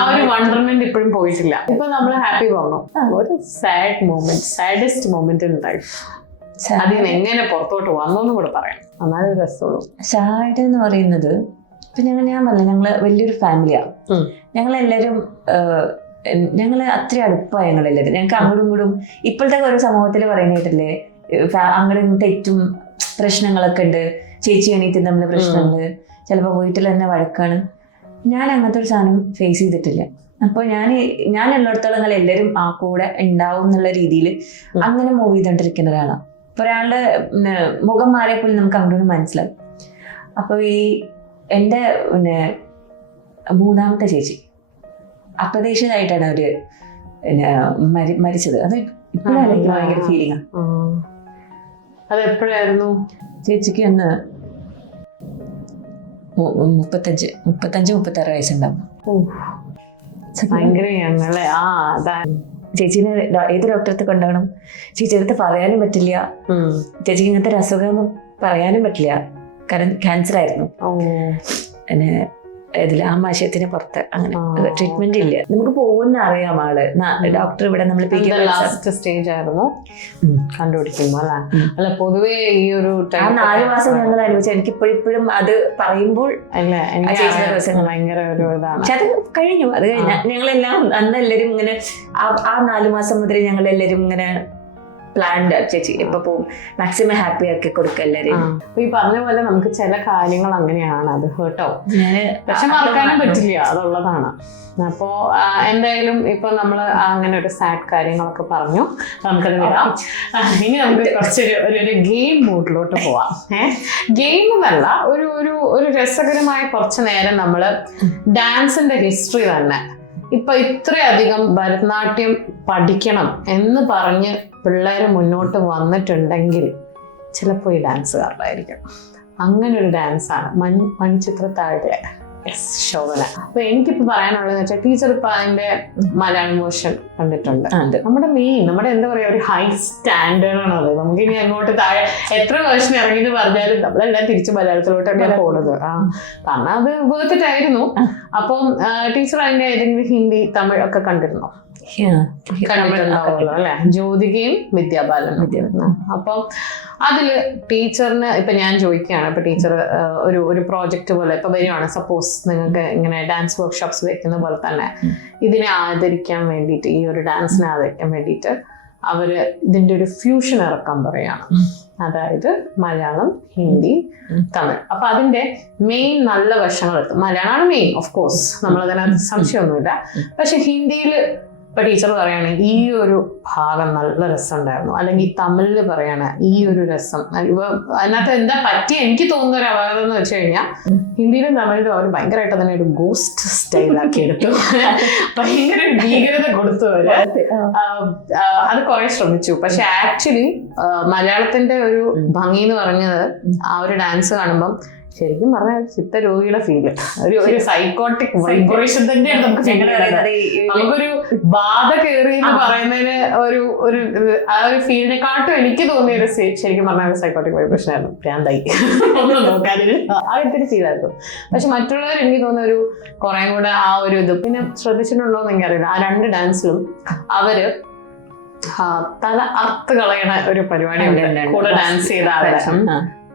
ആ ഒരു വണ്ടർമെന്റ് ഇപ്പോഴും പോയിട്ടില്ല. ഇപ്പൊ നമ്മൾ ഹാപ്പി പറഞ്ഞു, ഒരു സാഡസ്റ്റ് മൊമെന്റ് ഇൻ ലൈഫ്, അതിന് എങ്ങനെ പുറത്തോട്ട് വന്നോന്നും കൂടെ പറയാം, എന്നാലും രസമുള്ളൂ. സാഡ് എന്ന് പറയുന്നത് ഇപ്പൊ ഞാൻ പറഞ്ഞില്ല, ഞങ്ങള് വലിയൊരു ഫാമിലിയാണ്. ഞങ്ങളെല്ലാരും അത്ര അടുപ്പമായി. ഞങ്ങളെല്ലാവരും ഞങ്ങൾക്ക് അങ്ങോട്ടും ഇങ്ങോട്ടും ഇപ്പോഴത്തെ ഒരു സമൂഹത്തിൽ പറയുന്നതായിട്ടല്ലേ അങ്ങോട്ടും തെറ്റും പ്രശ്നങ്ങളൊക്കെ ഉണ്ട്. ചേച്ചി അനിയത്തി തമ്മിൽ പ്രശ്നമുണ്ട്, ചിലപ്പോൾ വീട്ടിൽ തന്നെ വഴക്കാണ്. ഞാൻ അങ്ങനത്തെ ഒരു സാധനം ഫേസ് ചെയ്തിട്ടില്ല. അപ്പോൾ ഞാൻ ഉള്ളിടത്തോളം നിങ്ങൾ എല്ലാവരും ആ കൂടെ ഉണ്ടാവും എന്നുള്ള രീതിയിൽ അങ്ങനെ മൂവ് ചെയ്തോണ്ടിരിക്കുന്ന ഒരാളാണ്. ഇപ്പൊ ഒരാളുടെ മുഖം മാറിയപ്പോൾ നമുക്ക് അങ്ങോട്ട് മനസ്സിലാവും. അപ്പൊ എൻ്റെ മൂന്നാമത്തെ ചേച്ചി അപ്രതീക്ഷിതമായിട്ടാണ് അവര് മരിച്ചത്. അത് ഇപ്പോഴും എനിക്ക് ഭയങ്കര ഫീലിംഗാണ്. അത് എപ്പോഴായിരുന്നു? ചേച്ചിക്ക് അന്ന് 35-36 വയസ്സുണ്ടാവും. ഭയങ്കര അല്ലേ? ചേച്ചീനെ ഏത് ഡോക്ടറത്തെ കൊണ്ടുപോകണം, ചേച്ചിയുടെ അടുത്ത് പറയാനും പറ്റില്ല. ചേച്ചിക്ക് ഇങ്ങനത്തെ ഒരു അസുഖമൊന്നും പറയാനും പറ്റില്ല, കാരണം ക്യാൻസർ ആയിരുന്നു. പിന്നെ ഇതിൽ ആമാശയത്തിന് പുറത്ത് അങ്ങനെ ട്രീറ്റ്മെന്റ് ഇല്ല. നമുക്ക് പോകുന്ന അറിയാം ആള് ഡോക്ടർ ഇവിടെ നമ്മൾ ലാസ്റ്റ് സ്റ്റേജ് ആയിരുന്നു കണ്ടുപിടിക്കുമ്പോ അല്ലെ? അല്ല പൊതുവേ ഈ ഒരു 4 മാസം ഞങ്ങൾ അനുഭവിച്ചു. എനിക്ക് ഇപ്പോഴും അത് പറയുമ്പോൾ ഭയങ്കര ഒരു ഇതാണ്. പക്ഷെ അത് കഴിഞ്ഞു. അത് കഴിഞ്ഞ ഞങ്ങളെല്ലാം അന്ന് എല്ലാവരും ഇങ്ങനെ ആ 4 മാസം മുതൽ ഞങ്ങളെല്ലാവരും ഇങ്ങനെ പ്ലാൻഡ് ചേച്ചി എപ്പോ പോവും മാക്സിമം ഹാപ്പി ആക്കി കൊടുക്കുക എല്ലാവരും. ഈ പറഞ്ഞ പോലെ നമുക്ക് ചില കാര്യങ്ങൾ അങ്ങനെയാണ്, അത് കേട്ടോ, പക്ഷെ മറക്കാനും പറ്റില്ല, അതുള്ളതാണ്. അപ്പോ എന്തായാലും ഇപ്പൊ നമ്മള് അങ്ങനെ ഒരു സാഡ് കാര്യങ്ങളൊക്കെ പറഞ്ഞു, നമുക്കത് വിടാം. ഇനി നമുക്ക് കുറച്ചൊരു ഗെയിം മൂഡിലോട്ട് പോവാം. ഗെയിം എന്നല്ല, ഒരു രസകരമായ കുറച്ചു നേരം നമ്മള് ഡാൻസിന്റെ ഹിസ്റ്ററി തന്നെ ഇപ്പൊ ഇത്രയധികം ഭരതനാട്യം പഠിക്കണം എന്ന് പറഞ്ഞ് പിള്ളേർ മുന്നോട്ട് വന്നിട്ടുണ്ടെങ്കിൽ ചിലപ്പോൾ ഈ ഡാൻസുകാരുണ്ടായിരിക്കും. അങ്ങനെ ഒരു ഡാൻസാണ് മണിച്ചിത്രത്താഴ് ശോഭന. അപ്പൊ എനിക്കിപ്പോ പറയാനുള്ളതെന്ന് വെച്ചാൽ ടീച്ചർ ഇപ്പൊ അതിന്റെ മലയാളം വേർഷൻ കണ്ടിട്ടുണ്ട്. നമ്മുടെ എന്താ പറയാ, ഒരു ഹൈ സ്റ്റാൻഡേർഡ് ആണ് അത്. നമുക്ക് ഇനി അങ്ങോട്ട് താഴെ എത്ര വേർഷൻ ഇറങ്ങിയെന്ന് പറഞ്ഞാലും നമ്മളെല്ലാം തിരിച്ച് മലയാളത്തിലോട്ടൊക്കെയാണ് പോകുന്നത്. കാരണം അത് വേർത്തിട്ടായിരുന്നു. അപ്പം ടീച്ചർ അതിന്റെ ഏതെങ്കിലും ഹിന്ദി തമിഴ് ഒക്കെ കണ്ടിരുന്നോ? കണ്ടിട്ടുണ്ടാവുമല്ലോ അല്ലെ? ജ്യോതികയും വിദ്യാബാലനും. അപ്പം അതില് ടീച്ചറിന് ഇപ്പൊ ഞാൻ ചോദിക്കുകയാണ്, ഇപ്പൊ ടീച്ചർ ഒരു പ്രോജക്റ്റ് പോലെ ഇപ്പൊ വരികയാണ്, സപ്പോസ് നിങ്ങൾക്ക് ഇങ്ങനെ ഡാൻസ് വർക്ക്ഷോപ്സ് വെക്കുന്ന പോലെ തന്നെ ഇതിനെ ആദരിക്കാൻ വേണ്ടിയിട്ട്, ഈ ഒരു ഡാൻസിനെ ആദരിക്കാൻ വേണ്ടിയിട്ട് അവര് ഇതിന്റെ ഒരു ഫ്യൂഷൻ ഇറക്കാൻ പറയാണ്. അതായത് മലയാളം, ഹിന്ദി, തമിഴ്. അപ്പൊ അതിന്റെ മെയിൻ നല്ല വശങ്ങൾ എടുത്തു. മലയാളമാണ് മെയിൻ, ഓഫ് കോഴ്സ്, നമ്മളതിനകത്ത് സംശയമൊന്നുമില്ല. പക്ഷെ ഹിന്ദിയിൽ ഇപ്പൊ ടീച്ചർ പറയാണ് ഈ ഒരു ഭാഗം നല്ല രസമുണ്ടായിരുന്നു, അല്ലെങ്കിൽ തമിഴില് പറയാണ് ഈ ഒരു രസം. അതിനകത്ത് എന്താ പറ്റിയ എനിക്ക് തോന്നുന്ന ഒരു അപകടം എന്ന് വെച്ച് കഴിഞ്ഞാൽ ഹിന്ദിയിലും തമിഴിലും അവർ ഭയങ്കരമായിട്ട് തന്നെ ഒരു ഗോസ്റ്റ് സ്റ്റൈലാക്കി എടുത്തു. ഭയങ്കര ഭീകരത കൊടുത്തു അവര്. അത് കുറെ ശ്രമിച്ചു. പക്ഷെ ആക്ച്വലി മലയാളത്തിന്റെ ഒരു ഭംഗി എന്ന് പറഞ്ഞത് ആ ഒരു ഡാൻസ് കാണുമ്പം ശരിക്കും പറഞ്ഞാൽ ചിത്തരോഗിയുടെ ഫീല്, ഒരു സൈക്കോട്ടിക് വൈബ്രേഷൻ തന്നെയാണ് നമുക്കൊരു ബാധ കയറി എന്ന് പറയുന്നതിന് ഒരു ആ ഒരു ഫീലിനെക്കാട്ടും എനിക്ക് തോന്നിയ ഒരു ശരിക്കും പറഞ്ഞാൽ ഒരു സൈക്കോട്ടിക് വൈബ്രേഷൻ ആയിരുന്നു. ഭ്രാന്തായി ഒന്നും നോക്കാനൊരു ആ ഇത്തിരി ഫീലായിരുന്നു. പക്ഷെ മറ്റുള്ളവർ എനിക്ക് തോന്നുന്ന ഒരു കുറെ കൂടെ ആ ഒരു ഇത് പിന്നെ ശ്രദ്ധിച്ചിട്ടുണ്ടോ എന്ന് എനിക്കറിയില്ല. ആ 2 ഡാൻസിലും അവര് തല അർത്ത് കളയണ ഒരു പരിപാടി കൂടെ ഡാൻസ് ചെയ്ത ആളുടെ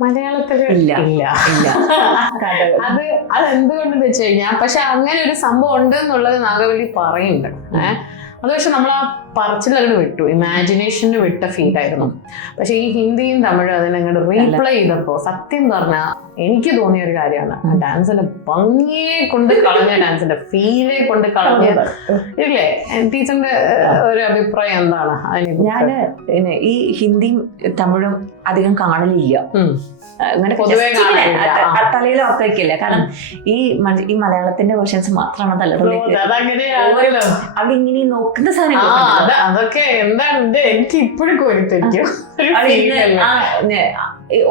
മലയാളത്തില് ഇല്ല. അതെന്തുകൊണ്ടെന്ന് വെച്ച് കഴിഞ്ഞാൽ, പക്ഷെ അങ്ങനെ ഒരു സംഭവം ഉണ്ട് എന്നുള്ളത് നാഗവല്ലി പറയുന്നുണ്ട്. അത് പക്ഷെ നമ്മൾ ആ പറച്ചിലങ്ങോട്ട് വിട്ടു, ഇമാജിനേഷന് വിട്ട ഫീൽ ആയിരുന്നു. പക്ഷെ ഈ ഹിന്ദിയും തമിഴും അതിനങ്ങോട്ട് റീപ്ലൈ ചെയ്തപ്പോ സത്യം പറഞ്ഞാൽ എനിക്ക് തോന്നിയ ഒരു കാര്യമാണ്, ഡാൻസിന്റെ ഭംഗിയെ കൊണ്ട് കളഞ്ഞ, ഡാൻസിന്റെ ഫീലെ കൊണ്ട് കളഞ്ഞ ഇല്ലേ? ടീച്ചറിന്റെ ഒരു അഭിപ്രായം എന്താണ് അതിനെ? ഞാന് ഈ ഹിന്ദിയും തമിഴും അധികം കാണലില്ല, അങ്ങനെ തലയിൽ ഉറപ്പിക്കില്ല. കാരണം ഈ മലയാളത്തിന്റെ വേർഷൻസ് മാത്രമാണ് തലമുറ അവിടെ ഇങ്ങനെ നോക്കുന്ന സാധനം. അതൊക്കെ എന്താണ് എനിക്ക് ഇപ്പോഴും കോരിത്തിരിക്കും.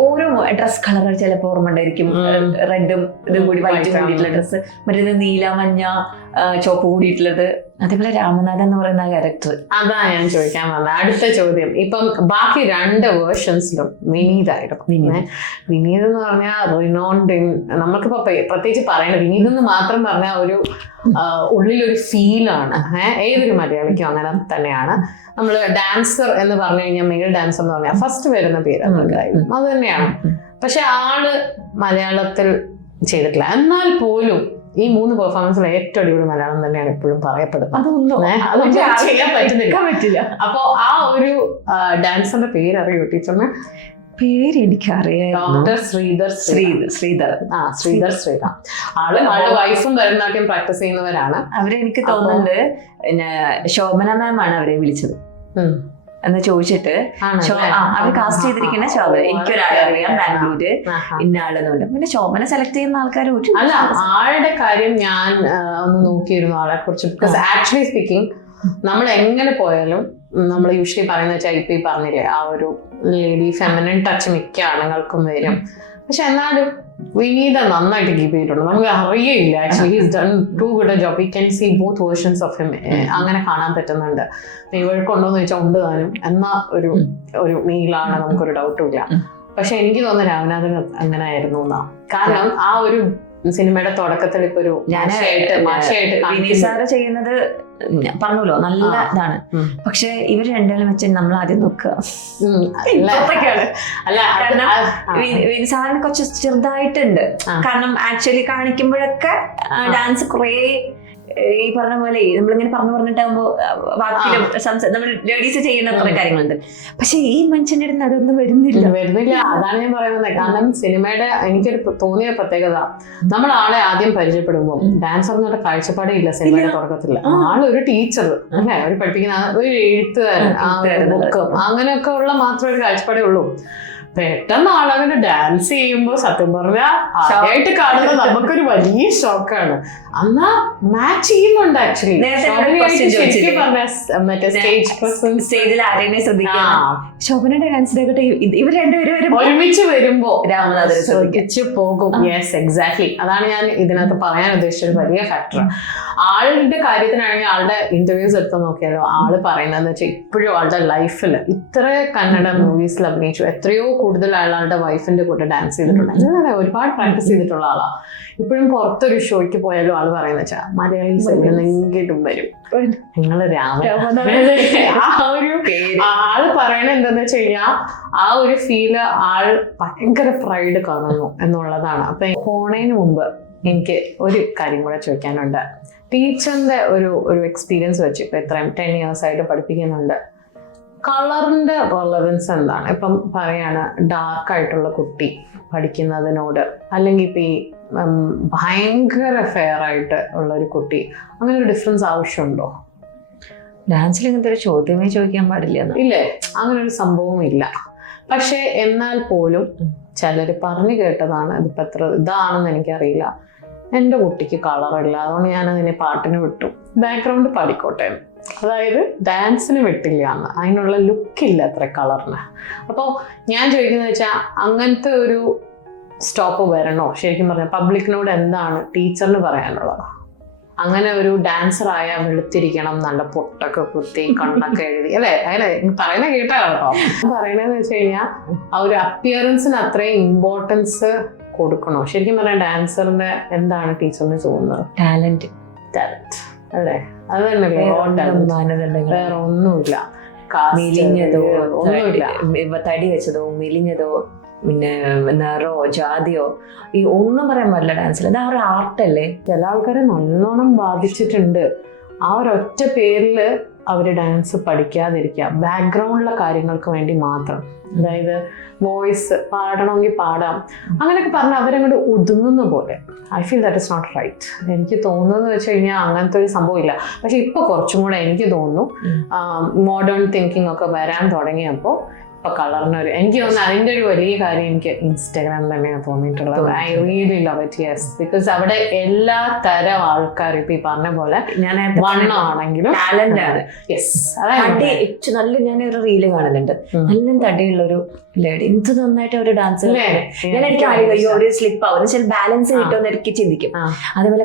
ഓരോ ഡ്രസ് കളർ ചിലപ്പോൾ ഓർമ്മ ഉണ്ടായിരിക്കും, റെഡും ഇതും കൂടി വൈറ്റും കൂടിയിട്ടുള്ള ഡ്രസ്സ്, മറ്റേത് നീല, മഞ്ഞ, ചുവപ്പ് കൂടിയിട്ടുള്ളത്. അതേപോലെ രാമനാഥൻ എന്ന് പറയുന്ന ക്യാരക്ടർ. അതാ ഞാൻ ചോദിക്കാൻ വന്നത് അടുത്ത ചോദ്യം. ഇപ്പം ബാക്കി 2 വേർഷൻസിലും വിനീതായിരുന്നു. വിനീത് എന്ന് പറഞ്ഞാൽ റിനോൺഡ്, നമ്മൾക്കിപ്പോ പ്രത്യേകിച്ച് പറയണ വിനീത് എന്ന് മാത്രം പറഞ്ഞാൽ ഒരു ഉള്ളിലൊരു ഫീലാണ്. ഏതൊരു മലയാളിക്കും അങ്ങനെ തന്നെയാണ്. നമ്മള് ഡാൻസർ എന്ന് പറഞ്ഞു കഴിഞ്ഞാൽ, മെയിൽ ഡാൻസർ എന്ന് പറഞ്ഞാൽ ഫസ്റ്റ് വരുന്ന പേര് അത് തന്നെയാണ്. പക്ഷെ ആള് മലയാളത്തിൽ ചെയ്തിട്ടില്ല. എന്നാൽ പോലും ഈ 3 പെർഫോമൻസിൽ ഏറ്റവും അടിപൊളി മലയാളം തന്നെയാണ് എപ്പോഴും പറയപ്പെടുന്നത്. അതൊന്നും ചെയ്യാൻ പറ്റില്ല. അപ്പൊ ആ ഒരു ഡാൻസറിന്റെ പേര് അറിയോ ടീച്ചറിന്? പേര് എനിക്കറിയായിരുന്നു. ഡോക്ടർ ശ്രീധർ ശ്രീധർ. ശ്രീധർ. ആളുടെ വൈഫും ഭരതനാട്യം പ്രാക്ടീസ് ചെയ്യുന്നവരാണ്. അവരെനിക്ക് തോന്നുന്നുണ്ട് പിന്നെ ശോഭന മാം ആണ് അവരെ വിളിച്ചത് എന്ന് ചോദിച്ചിട്ട് അവർ കാസ്റ്റ് ചെയ്തിരിക്കുന്ന ശോഭന. എനിക്കൊരാളെ അറിയാം ബാംഗ്ലൂര് ഇന്ന ആളെന്നുണ്ട്. പിന്നെ ശോഭന സെലക്ട് ചെയ്യുന്ന ആൾക്കാർ അല്ല, ആളുടെ കാര്യം ഞാൻ ഒന്ന് നോക്കിയിരുന്നു ആളെ കുറിച്ച്. ബിക്കോസ് ആക്ച്വലി സ്പീക്കിംഗ് നമ്മൾ എങ്ങനെ പോയാലും നമ്മൾ യൂഷ്വലി പറയുന്ന വെച്ചാൽ ഇപ്പൊ ഈ പറഞ്ഞില്ലേ ആ ഒരു ലേഡി ഫെമിനിൻ ടച്ച് മിക്ക ആണുങ്ങൾക്കും വരും. പക്ഷെ എന്നാലും വിനീത നന്നായിട്ട് കീപ്പ് ചെയ്തിട്ടുണ്ട്. നമുക്ക് അറിയില്ല actually he's done to good a job. We can see both versions of him. അങ്ങനെ കാണാൻ പറ്റുന്നുണ്ട്. ഇവൾക്കുണ്ടോന്ന് ചോദിച്ചാൽ ഉണ്ട് താനും എന്ന ഒരു മെയിലാണ്, നമുക്കൊരു ഡൗട്ടും ഇല്ല. പക്ഷെ എനിക്ക് തോന്നുന്നു രാമനാഥൻ അങ്ങനെ ആയിരുന്നു എന്നാ. കാരണം ആ ഒരു സിനിമയുടെ തുടക്കത്തിൽ ഇപ്പൊ ഒരു സാറ് ചെയ്യുന്നത് പറഞ്ഞല്ലോ നല്ല ഇതാണ്. പക്ഷെ ഇവർ രണ്ടാളും വെച്ച് നമ്മൾ ആദ്യം നോക്കുക. സാറിന് കുറച്ച് ചെറുതായിട്ടുണ്ട്. കാരണം ആക്ച്വലി കാണിക്കുമ്പോഴൊക്കെ ഡാൻസ് കുറേ ഈ പറഞ്ഞ പോലെ നമ്മളിങ്ങനെ പറഞ്ഞിട്ടാകുമ്പോ വാക്കിലും നമ്മൾ ലേഡീസ് ചെയ്യുന്ന കുറെ കാര്യങ്ങളുണ്ട്. പക്ഷെ ഈ മനുഷ്യന്റെ അടുത്ത് അതൊന്നും വരുന്നില്ല. അതാണ് ഞാൻ പറയുന്നത്. കാരണം സിനിമയുടെ എനിക്കൊരു തോന്നിയ പ്രത്യേകത, നമ്മൾ ആളെ ആദ്യം പരിചയപ്പെടുമ്പോൾ ഡാൻസർ എന്നുള്ള കാഴ്ചപ്പാടേ ഇല്ല സിനിമയുടെ തുടക്കത്തില്. ആളൊരു ടീച്ചർ അല്ലെ, ഒരു പഠിപ്പിക്കുന്ന ഒരു എഴുത്തുകാരൻ, ബുക്ക് അങ്ങനെയൊക്കെ ഉള്ള മാത്രം ഒരു കാഴ്ചപ്പാടേ ഉള്ളൂ. പെട്ടെന്ന് ആളങ്ങനെ ഡാൻസ് ചെയ്യുമ്പോ സത്യം പറഞ്ഞാൽ ആദ്യമായിട്ട് കാണുന്നത് നമുക്കൊരു വലിയ ഷോക്കാണ്. എന്നാ മാച്ച് ചെയ്യുന്നുണ്ട് ആക്ച്വലി. മറ്റേ സ്റ്റേജിൽ ആരെന്നെ ശ്രദ്ധിക്കാം. ശോഭനയുടെ ഡാൻസിനെ ഇവർ രണ്ടുപേരും ഒരുമിച്ച് വരുമ്പോ ശ്രദ്ധിച്ചു പോകും. Yes, exactly. അതാണ് ഞാൻ ഇതിനകത്ത് പറയാൻ ഉദ്ദേശിച്ച ഒരു വലിയ ഫാക്ടർ. ആളുടെ കാര്യത്തിനാണെങ്കിൽ ആളുടെ ഇന്റർവ്യൂസ് എടുത്ത് നോക്കിയാലോ ആള് പറയുന്നതെന്ന് വെച്ചാൽ ഇപ്പോഴും ആളുടെ ലൈഫിൽ ഇത്ര കന്നഡ മൂവീസിൽ അഭിനയിച്ചു, എത്രയോ കൂടുതൽ ആളുടെ വൈഫിന്റെ കൂടെ ഡാൻസ് ചെയ്തിട്ടുണ്ട്. അങ്ങനെ ഒരുപാട് പ്രാക്ടീസ് ചെയ്തിട്ടുള്ള ആളാണ്. ഇപ്പോഴും പുറത്തൊരു ഷോയ്ക്ക് പോയാലും ആള് പറയുന്ന വെച്ചാൽ മലയാളീസ് എവിടെന്നെങ്കിലും വരും, നിങ്ങള് ആള് പറയണ എന്താന്ന് വെച്ച് കഴിഞ്ഞാൽ ആ ഒരു ഫീല് ആൾ ഭയങ്കര പ്രൈഡ് കാണുന്നു എന്നുള്ളതാണ്. അപ്പൊ പോണതിന് മുമ്പ് എനിക്ക് ഒരു കാര്യം കൂടെ ചോദിക്കാനുണ്ട്. ടീച്ചറിന്റെ ഒരു എക്സ്പീരിയൻസ് വെച്ച് ഇപ്പൊ എത്രയും 10 years ആയിട്ട് പഠിപ്പിക്കുന്നുണ്ട്. കളറിന്റെ റെലവൻസ് എന്താണ്? ഇപ്പം പറയാണ് ഡാർക്ക് ആയിട്ടുള്ള കുട്ടി പഠിക്കുന്നതിനോട്, അല്ലെങ്കിൽ ഇപ്പൊ ഈ ഭയങ്കര ഫെയർ ആയിട്ട് ഉള്ള ഒരു കുട്ടി, അങ്ങനെ ഒരു ഡിഫറൻസ് ആവശ്യമുണ്ടോ? ഡാൻസിൽ ഇങ്ങനത്തെ ഒരു ചോദ്യമേ ചോദിക്കാൻ പാടില്ല. ഇല്ലേ, അങ്ങനെ ഒരു സംഭവം ഇല്ല. പക്ഷെ എന്നാൽ പോലും ചിലര് പറഞ്ഞു കേട്ടതാണ്, ഇതിപ്പോ എത്ര ഇതാണെന്ന് എനിക്കറിയില്ല, എൻ്റെ കുട്ടിക്ക് കളറില്ല, അതുകൊണ്ട് ഞാനതിനെ പാട്ടിന് വിട്ടു, ബാക്ക്ഗ്രൗണ്ട് പാടിക്കോട്ടെ. അതായത് ഡാൻസിന് വിട്ടില്ല എന്ന്, അതിനുള്ള ലുക്കില്ല അത്ര കളറിന്. അപ്പോൾ ഞാൻ ചോദിക്കുന്നത് വെച്ചാൽ അങ്ങനത്തെ ഒരു സ്റ്റോപ്പ് വരണോ? ശരിക്കും പറഞ്ഞാൽ പബ്ലിക്കിനോട് എന്താണ് ടീച്ചറിന് പറയാനുള്ളത്? അങ്ങനെ ഒരു ഡാൻസർ ആയ വെളുത്തിരിക്കണം, നല്ല പൊട്ടൊക്കെ കുത്തി കണ്ണൊക്കെ എഴുതി, അല്ലെ? അങ്ങനെ പറയുന്ന കേട്ടോ പറയണെന്ന് വെച്ച് കഴിഞ്ഞാൽ ആ ഒരു അപ്പിയറൻസിന് അത്രയും ഇമ്പോർട്ടൻസ് കൊടുക്കണോ? ശരിക്കും പറഞ്ഞാൽ ഡാൻസറിന്റെ എന്താണ് ടീച്ചറിന് തോന്നുന്നത്? ടാലന്റ് അല്ലേ? അത് തന്നെയല്ലേ, വേറെ ഒന്നുമില്ല. മെലിഞ്ഞതോ ഒന്നുമില്ല, തടി വെച്ചതോ മെലിഞ്ഞതോ പിന്നെ നിറോ ജാതിയോ ഈ ഒന്നും പറയാൻ പാടില്ല ഡാൻസിൽ. അത് ആ ഒരു ആർട്ടല്ലേ. ചില ആൾക്കാരെ നല്ലോണം ബാധിച്ചിട്ടുണ്ട്. ആ ഒരൊറ്റ പേരില് അവര് ഡാൻസ് പഠിക്കാതിരിക്കുക, ബാക്ക്ഗ്രൗണ്ടിലെ കാര്യങ്ങൾക്ക് വേണ്ടി മാത്രം. അതായത് വോയിസ് പാടണമെങ്കിൽ പാടാം അങ്ങനെയൊക്കെ പറഞ്ഞാൽ അവരങ്ങോട്ട് ഒതുങ്ങുന്ന പോലെ. I feel that is not right. എനിക്ക് തോന്നുന്നത് വെച്ച് കഴിഞ്ഞാൽ അങ്ങനത്തെ ഒരു സംഭവം ഇല്ല. പക്ഷെ ഇപ്പൊ കുറച്ചും കൂടെ എനിക്ക് തോന്നുന്നു മോഡേൺ തിങ്കിങ് ഒക്കെ വരാൻ തുടങ്ങിയപ്പോൾ ഇപ്പൊ കളറിനൊരു, എനിക്ക് തോന്നുന്നു അതിന്റെ ഒരു വലിയ കാര്യം എനിക്ക് ഇൻസ്റ്റാഗ്രാം തന്നെയാണ് തോന്നിയിട്ടുള്ളത്. I really love it. Yes, because അവിടെ എല്ലാ തരം ആൾക്കാരും ഇപ്പൊ ഈ പറഞ്ഞ പോലെ ഞാൻ വണ്ണമാണെങ്കിലും ടാലന്റ് ആണ്. യെസ്, നല്ല ഞാനൊരു റീല് കാണലുണ്ട്, നല്ല തടിയുള്ളൊരു ലേഡി, എന്ത് നന്നായിട്ട് അവര് ഡാൻസ്. ഞാൻ എനിക്ക് അറിയാം ഒരു സ്ലിപ്പ് ആവും, എന്നുവെച്ചാൽ ബാലൻസ് കിട്ടുമെന്ന് എനിക്ക് ചിന്തിക്കും. അതേപോലെ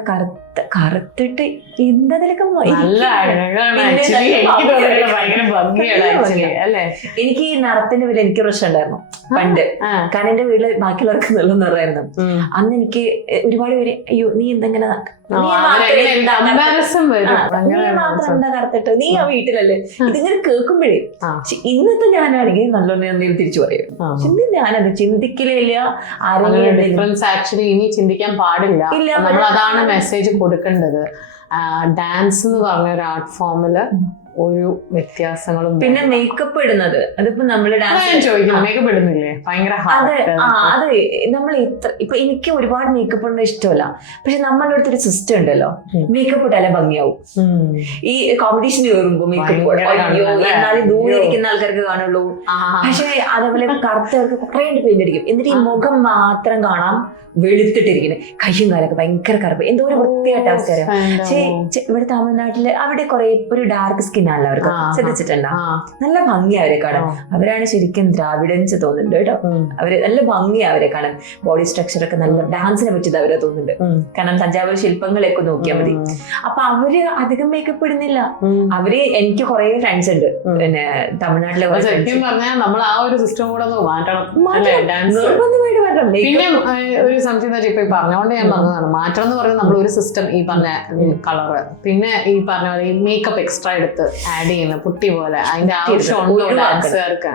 കറുത്തിട്ട് എന്തൊക്കെ എനിക്ക് ഈ നിറത്തിന്റെ പേര് എനിക്ക് പ്രശ്നം ഉണ്ടായിരുന്നു പണ്ട്. കാരണം എന്റെ വീട്ടില് ബാക്കിയുള്ളവർക്ക് നല്ല നിറമായിരുന്നു. അന്ന് എനിക്ക് ഒരുപാട് പേര് അയ്യോ നീ എന്തെങ്ങനെ എന്താ കറുത്തിട്ട് നീ ആ വീട്ടിലല്ലേ, ഇതിങ്ങനെ കേൾക്കുമ്പോഴേ ഇന്നത്തെ ഞാനാണെങ്കിൽ നല്ലോണം തിരിച്ചു പറയും. ഇന്ന് ഞാനത് ചിന്തിക്കലില്ല. ആരെങ്കിലും ഡിഫറൻസ് ആക്ച്വലി ഇനി ചിന്തിക്കാൻ പാടില്ല. നമ്മൾ അതാണ് മെസ്സേജ് കൊടുക്കേണ്ടത്. ഡാൻസ് എന്ന് പറഞ്ഞ ഒരു ആർട്ട് ഫോമില് ഒരു വ്യത്യാസങ്ങളും പിന്നെ മേക്കപ്പ് ഇടുന്നത് അതിപ്പോ നമ്മള് ഞാൻ ചോദിക്കുന്നു, മേക്കപ്പ് ഇടുന്നില്ലേ? ഭയങ്കര അത് നമ്മൾ ഇപ്പൊ എനിക്ക് ഒരുപാട് മേക്കപ്പ് ഇടുന്നത് ഇഷ്ടമല്ല. പക്ഷെ നമ്മളുടെ അടുത്തൊരു സിസ്റ്റം ഉണ്ടല്ലോ, മേക്കപ്പ് ഇട്ടാലേ ഭംഗിയാവും. ഈ കോമ്പറ്റീഷൻ കയറുമ്പോ മേക്കപ്പ് എന്നാലും ദൂരെ ഇരിക്കുന്ന ആൾക്കാർക്ക് കാണുള്ളൂ. പക്ഷെ അതേപോലെ കറുത്തവർക്ക് കുറെ പെയിന്റ് അടിക്കും, എന്നിട്ട് ഈ മുഖം മാത്രം കാണാം വെളുത്തിട്ടിരിക്കുന്നത്, കയ്യും കാലൊക്കെ ഭയങ്കര കറുപ്പ്, എന്തോ ഒരു വൃത്തിയായിട്ട് അവസ്ഥ. പക്ഷേ ഇവിടെ തമിഴ്നാട്ടില് അവിടെ കുറെ ഒരു ഡാർക്ക് സ്കിൻ ആണല്ലോ അവർക്ക്, ശ്രദ്ധിച്ചിട്ടുണ്ടോ? നല്ല ഭംഗിയാ അവരെ കാണാൻ. അവരാണ് ശരിക്കും ദ്രാവിഡൻസ് തോന്നുന്നുണ്ട് കേട്ടോ. അവര് നല്ല ഭംഗിയാ അവരെ കാണാൻ. ബോഡി സ്ട്രക്ചർ ഒക്കെ നല്ല ഡാൻസിനെ പറ്റിയത് അവരെ തോന്നുന്നുണ്ട്. കാരണം തഞ്ചാവൂർ ശില്പങ്ങളെയൊക്കെ നോക്കിയാൽ മതി. അപ്പൊ അവര് അധികം മേക്കപ്പ് ഇടുന്നില്ല. അവര് എനിക്ക് കുറെ ഫ്രണ്ട്സ് ഉണ്ട് പിന്നെ തമിഴ്നാട്ടിലെ. സത്യം പറഞ്ഞാൽ നമ്മൾ ആ ഒരു സിസ്റ്റം കൂടെ ഒന്ന് മാറ്റണം. പിന്നെ ഒരു സംശയം ഇപ്പൊ പറഞ്ഞുകൊണ്ട് ഞാൻ പറഞ്ഞതാണ്, മാറ്റം എന്ന് പറയുന്നത് നമ്മൾ ഒരു സിസ്റ്റം ഈ പറഞ്ഞ കളറ്, പിന്നെ ഈ പറഞ്ഞ പോലെ ഈ മേക്കപ്പ് എക്സ്ട്രാ എടുത്ത് ആഡ് ചെയ്യുന്ന പുട്ടി പോലെ അതിന്റെ ആവശ്യമുണ്ടോ ഡാൻസുകാർക്ക്?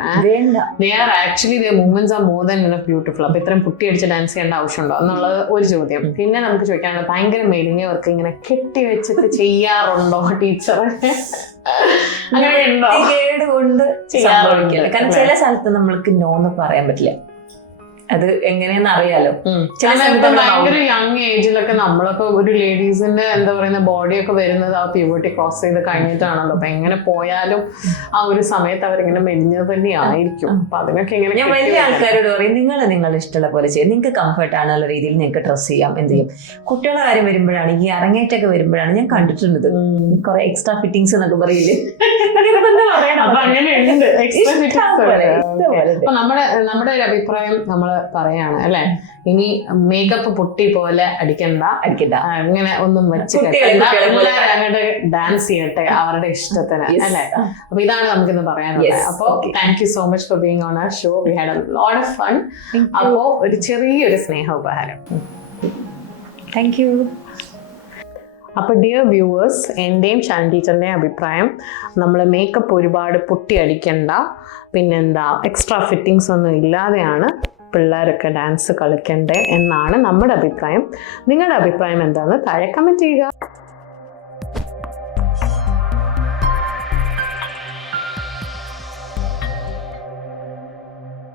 Actually movements are more than beautiful. അപ്പൊ ഇത്രയും പുട്ടി അടിച്ച് ഡാൻസ് ചെയ്യേണ്ട ആവശ്യമുണ്ടോ എന്നുള്ളത് ഒരു ചോദ്യം. പിന്നെ നമുക്ക് ചോദിക്കാനുള്ളത്, ഭയങ്കര മെലിഞ്ഞവർക്ക് ഇങ്ങനെ കെട്ടി വെച്ചിട്ട് ചെയ്യാറുണ്ടോ ടീച്ചർ? അങ്ങനെ ഉണ്ടോ? കൊണ്ട് ചെയ്യാറില്ല. കാരണം ചില സ്ഥലത്ത് നമ്മൾക്ക് നോന്ന് പറയാൻ പറ്റില്ല. അത് എങ്ങനെയെന്ന് അറിയാലോ. ഭയങ്കര യങ് ഏജിലൊക്കെ നമ്മളൊക്കെ ഒരു ലേഡീസിന്റെ എന്താ പറയുന്ന ബോഡിയൊക്കെ വരുന്നത് ആ പ്യൂബർട്ടി ക്രോസ് ചെയ്ത് കഴിഞ്ഞിട്ടാണല്ലോ. അപ്പൊ എങ്ങനെ പോയാലും ആ ഒരു സമയത്ത് അവരിങ്ങനെ മെലിഞ്ഞത് തന്നെ ആയിരിക്കും. അപ്പൊ അതിനൊക്കെ എങ്ങനെ ഞാൻ വലിയ ആൾക്കാരോട് പറയും, നിങ്ങളുടെ ഇഷ്ടമുള്ള പോലെ ചെയ്യും, നിങ്ങൾക്ക് കംഫർട്ട് ആണെന്നുള്ള രീതിയിൽ നിങ്ങൾക്ക് ഡ്രസ് ചെയ്യാം, എന്ത് ചെയ്യും. കുട്ടികളുടെ കാര്യം വരുമ്പോഴാണ്, ഈ അരങ്ങേറ്റൊക്കെ വരുമ്പോഴാണ് ഞാൻ കണ്ടിട്ടുള്ളത് കുറെ എക്സ്ട്രാ ഫിറ്റിങ്സ് എന്നൊക്കെ പറയില്ലേ. അപ്പൊ അങ്ങനെയുണ്ട് എക്സ്ട്രാ ഫിറ്റിങ്സ്. അപ്പൊ നമ്മുടെ ഒരു അഭിപ്രായം നമ്മള് പറയാണ് അല്ലെ, ഇനി മേക്കപ്പ് പൊട്ടി പോലെ അടിക്കണ്ട, ഇങ്ങനെ ഒന്നും വെച്ച് അങ്ങോട്ട് ഡാൻസ് ചെയ്യട്ടെ അവരുടെ ഇഷ്ടത്തിന് അല്ലെ. അപ്പൊ ഇതാണ് നമുക്കിന്ന് പറയാനുള്ളത്. അപ്പൊ thank you so much for being on our show. We had a lot of fun. അപ്പോ ഒരു ചെറിയൊരു സ്നേഹ ഉപഹാരം. Thank you. അപ്പോൾ ഡിയർ വ്യൂവേഴ്സ്, എൻ്റെയും ഷാൻ ടീച്ചറിൻ്റെയും അഭിപ്രായം, നമ്മൾ മേക്കപ്പ് ഒരുപാട് പൊട്ടി അടിക്കണ്ട, പിന്നെന്താ എക്സ്ട്രാ ഫിറ്റിങ്സ് ഒന്നും ഇല്ലാതെയാണ് പിള്ളേരൊക്കെ ഡാൻസ് കളിക്കണ്ടേ എന്നാണ് നമ്മുടെ അഭിപ്രായം. നിങ്ങളുടെ അഭിപ്രായം എന്താണെന്ന് താഴെ കമൻറ്റ് ചെയ്യുക.